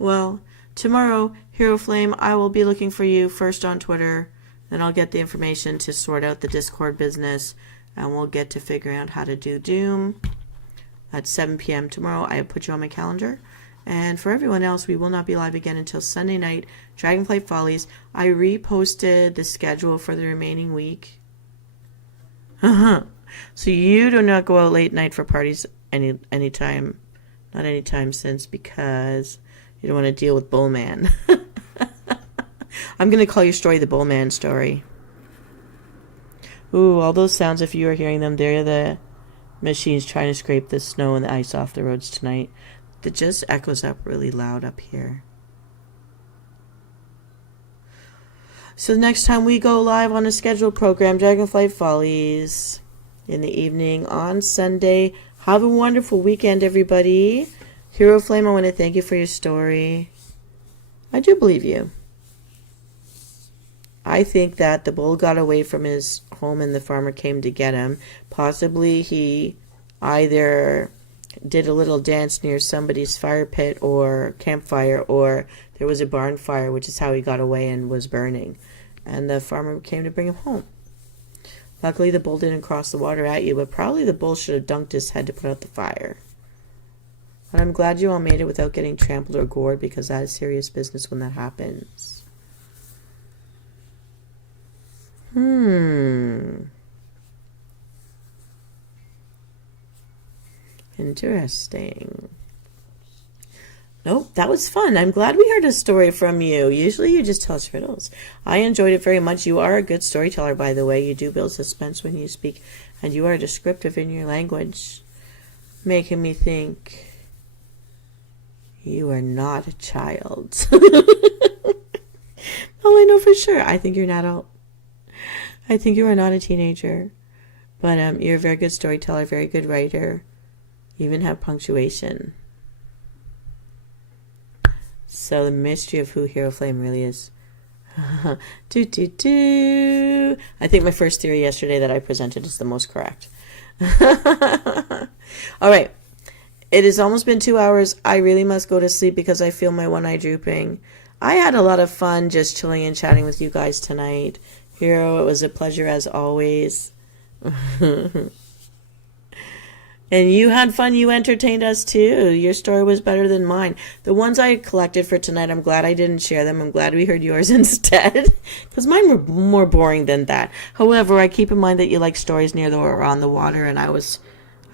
Well, tomorrow, Hero Flame, I will be looking for you first on Twitter. Then I'll get the information to sort out the Discord business, and we'll get to figuring out how to do Doom at 7 p.m. tomorrow. I have put you on my calendar. And for everyone else, we will not be live again until Sunday night. Dragonflight Follies. I reposted the schedule for the remaining week. So you do not go out late night for parties anytime. Not anytime since, because you don't want to deal with Bullman. I'm going to call your story the Bullman story. Ooh, all those sounds, if you are hearing them, they're the machines trying to scrape the snow and the ice off the roads tonight. That just echoes up really loud up here. So next time we go live on a scheduled program, Dragonflight Follies, in the evening on Sunday. Have a wonderful weekend, everybody. Hero Flame, I want to thank you for your story. I do believe you. I think that the bull got away from his home and the farmer came to get him. Possibly he either did a little dance near somebody's fire pit or campfire, or there was a barn fire, which is how he got away and was burning. And the farmer came to bring him home. Luckily, the bull didn't cross the water at you, but probably the bull should have dunked his head to put out the fire. But I'm glad you all made it without getting trampled or gored, because that is serious business when that happens. Interesting. Nope, that was fun. I'm glad we heard a story from you. Usually you just tell us riddles. I enjoyed it very much. You are a good storyteller, by the way. You do build suspense when you speak. And you are descriptive in your language, making me think you are not a child. Oh, I know for sure. I think you're an adult. I think you are not a teenager. But you're a very good storyteller, very good writer. You even have punctuation. So the mystery of who Hero Flame really is. do, do, do. I think my first theory yesterday that I presented is the most correct. All right. It has almost been 2 hours. I really must go to sleep because I feel my one eye drooping. I had a lot of fun just chilling and chatting with you guys tonight. Hero, it was a pleasure as always. And you had fun. You entertained us too. Your story was better than mine. The ones I collected for tonight, I'm glad I didn't share them. I'm glad we heard yours instead. Because mine were more boring than that. However, I keep in mind that you like stories near the or on the water. And I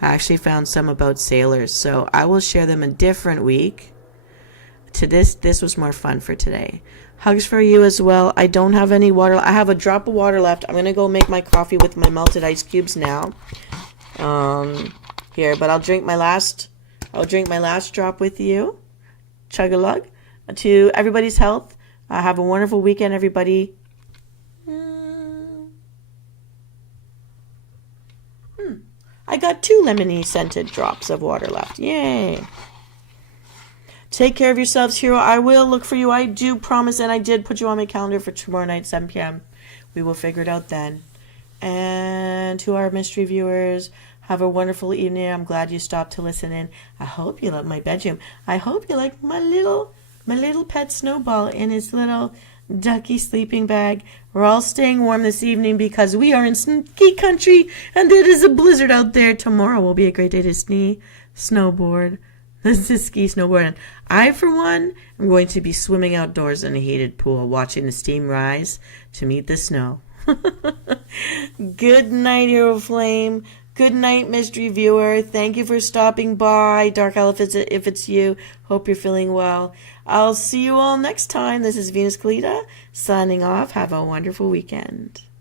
actually found some about sailors. So I will share them a different week. This was more fun for today. Hugs for you as well. I don't have any water. I have a drop of water left. I'm going to go make my coffee with my melted ice cubes now. Here, but I'll drink my last drop with you. Chug a lug. To everybody's health. Have a wonderful weekend, everybody. I got 2 lemony scented drops of water left. Yay. Take care of yourselves, Hero. I will look for you. I do promise, and I did put you on my calendar for tomorrow night, 7 p.m. We will figure it out then. And to our mystery viewers, have a wonderful evening. I'm glad you stopped to listen in. I hope you love my bedroom. I hope you like my little pet Snowball in his little ducky sleeping bag. We're all staying warm this evening because we are in ski country and it is a blizzard out there. Tomorrow will be a great day to snowboard. This is ski, snowboard. And I, for one, am going to be swimming outdoors in a heated pool, watching the steam rise to meet the snow. Good night, Hero Flame. Good night, mystery viewer. Thank you for stopping by. Dark Elephants, if it's you. Hope you're feeling well. I'll see you all next time. This is Venus Callida signing off. Have a wonderful weekend.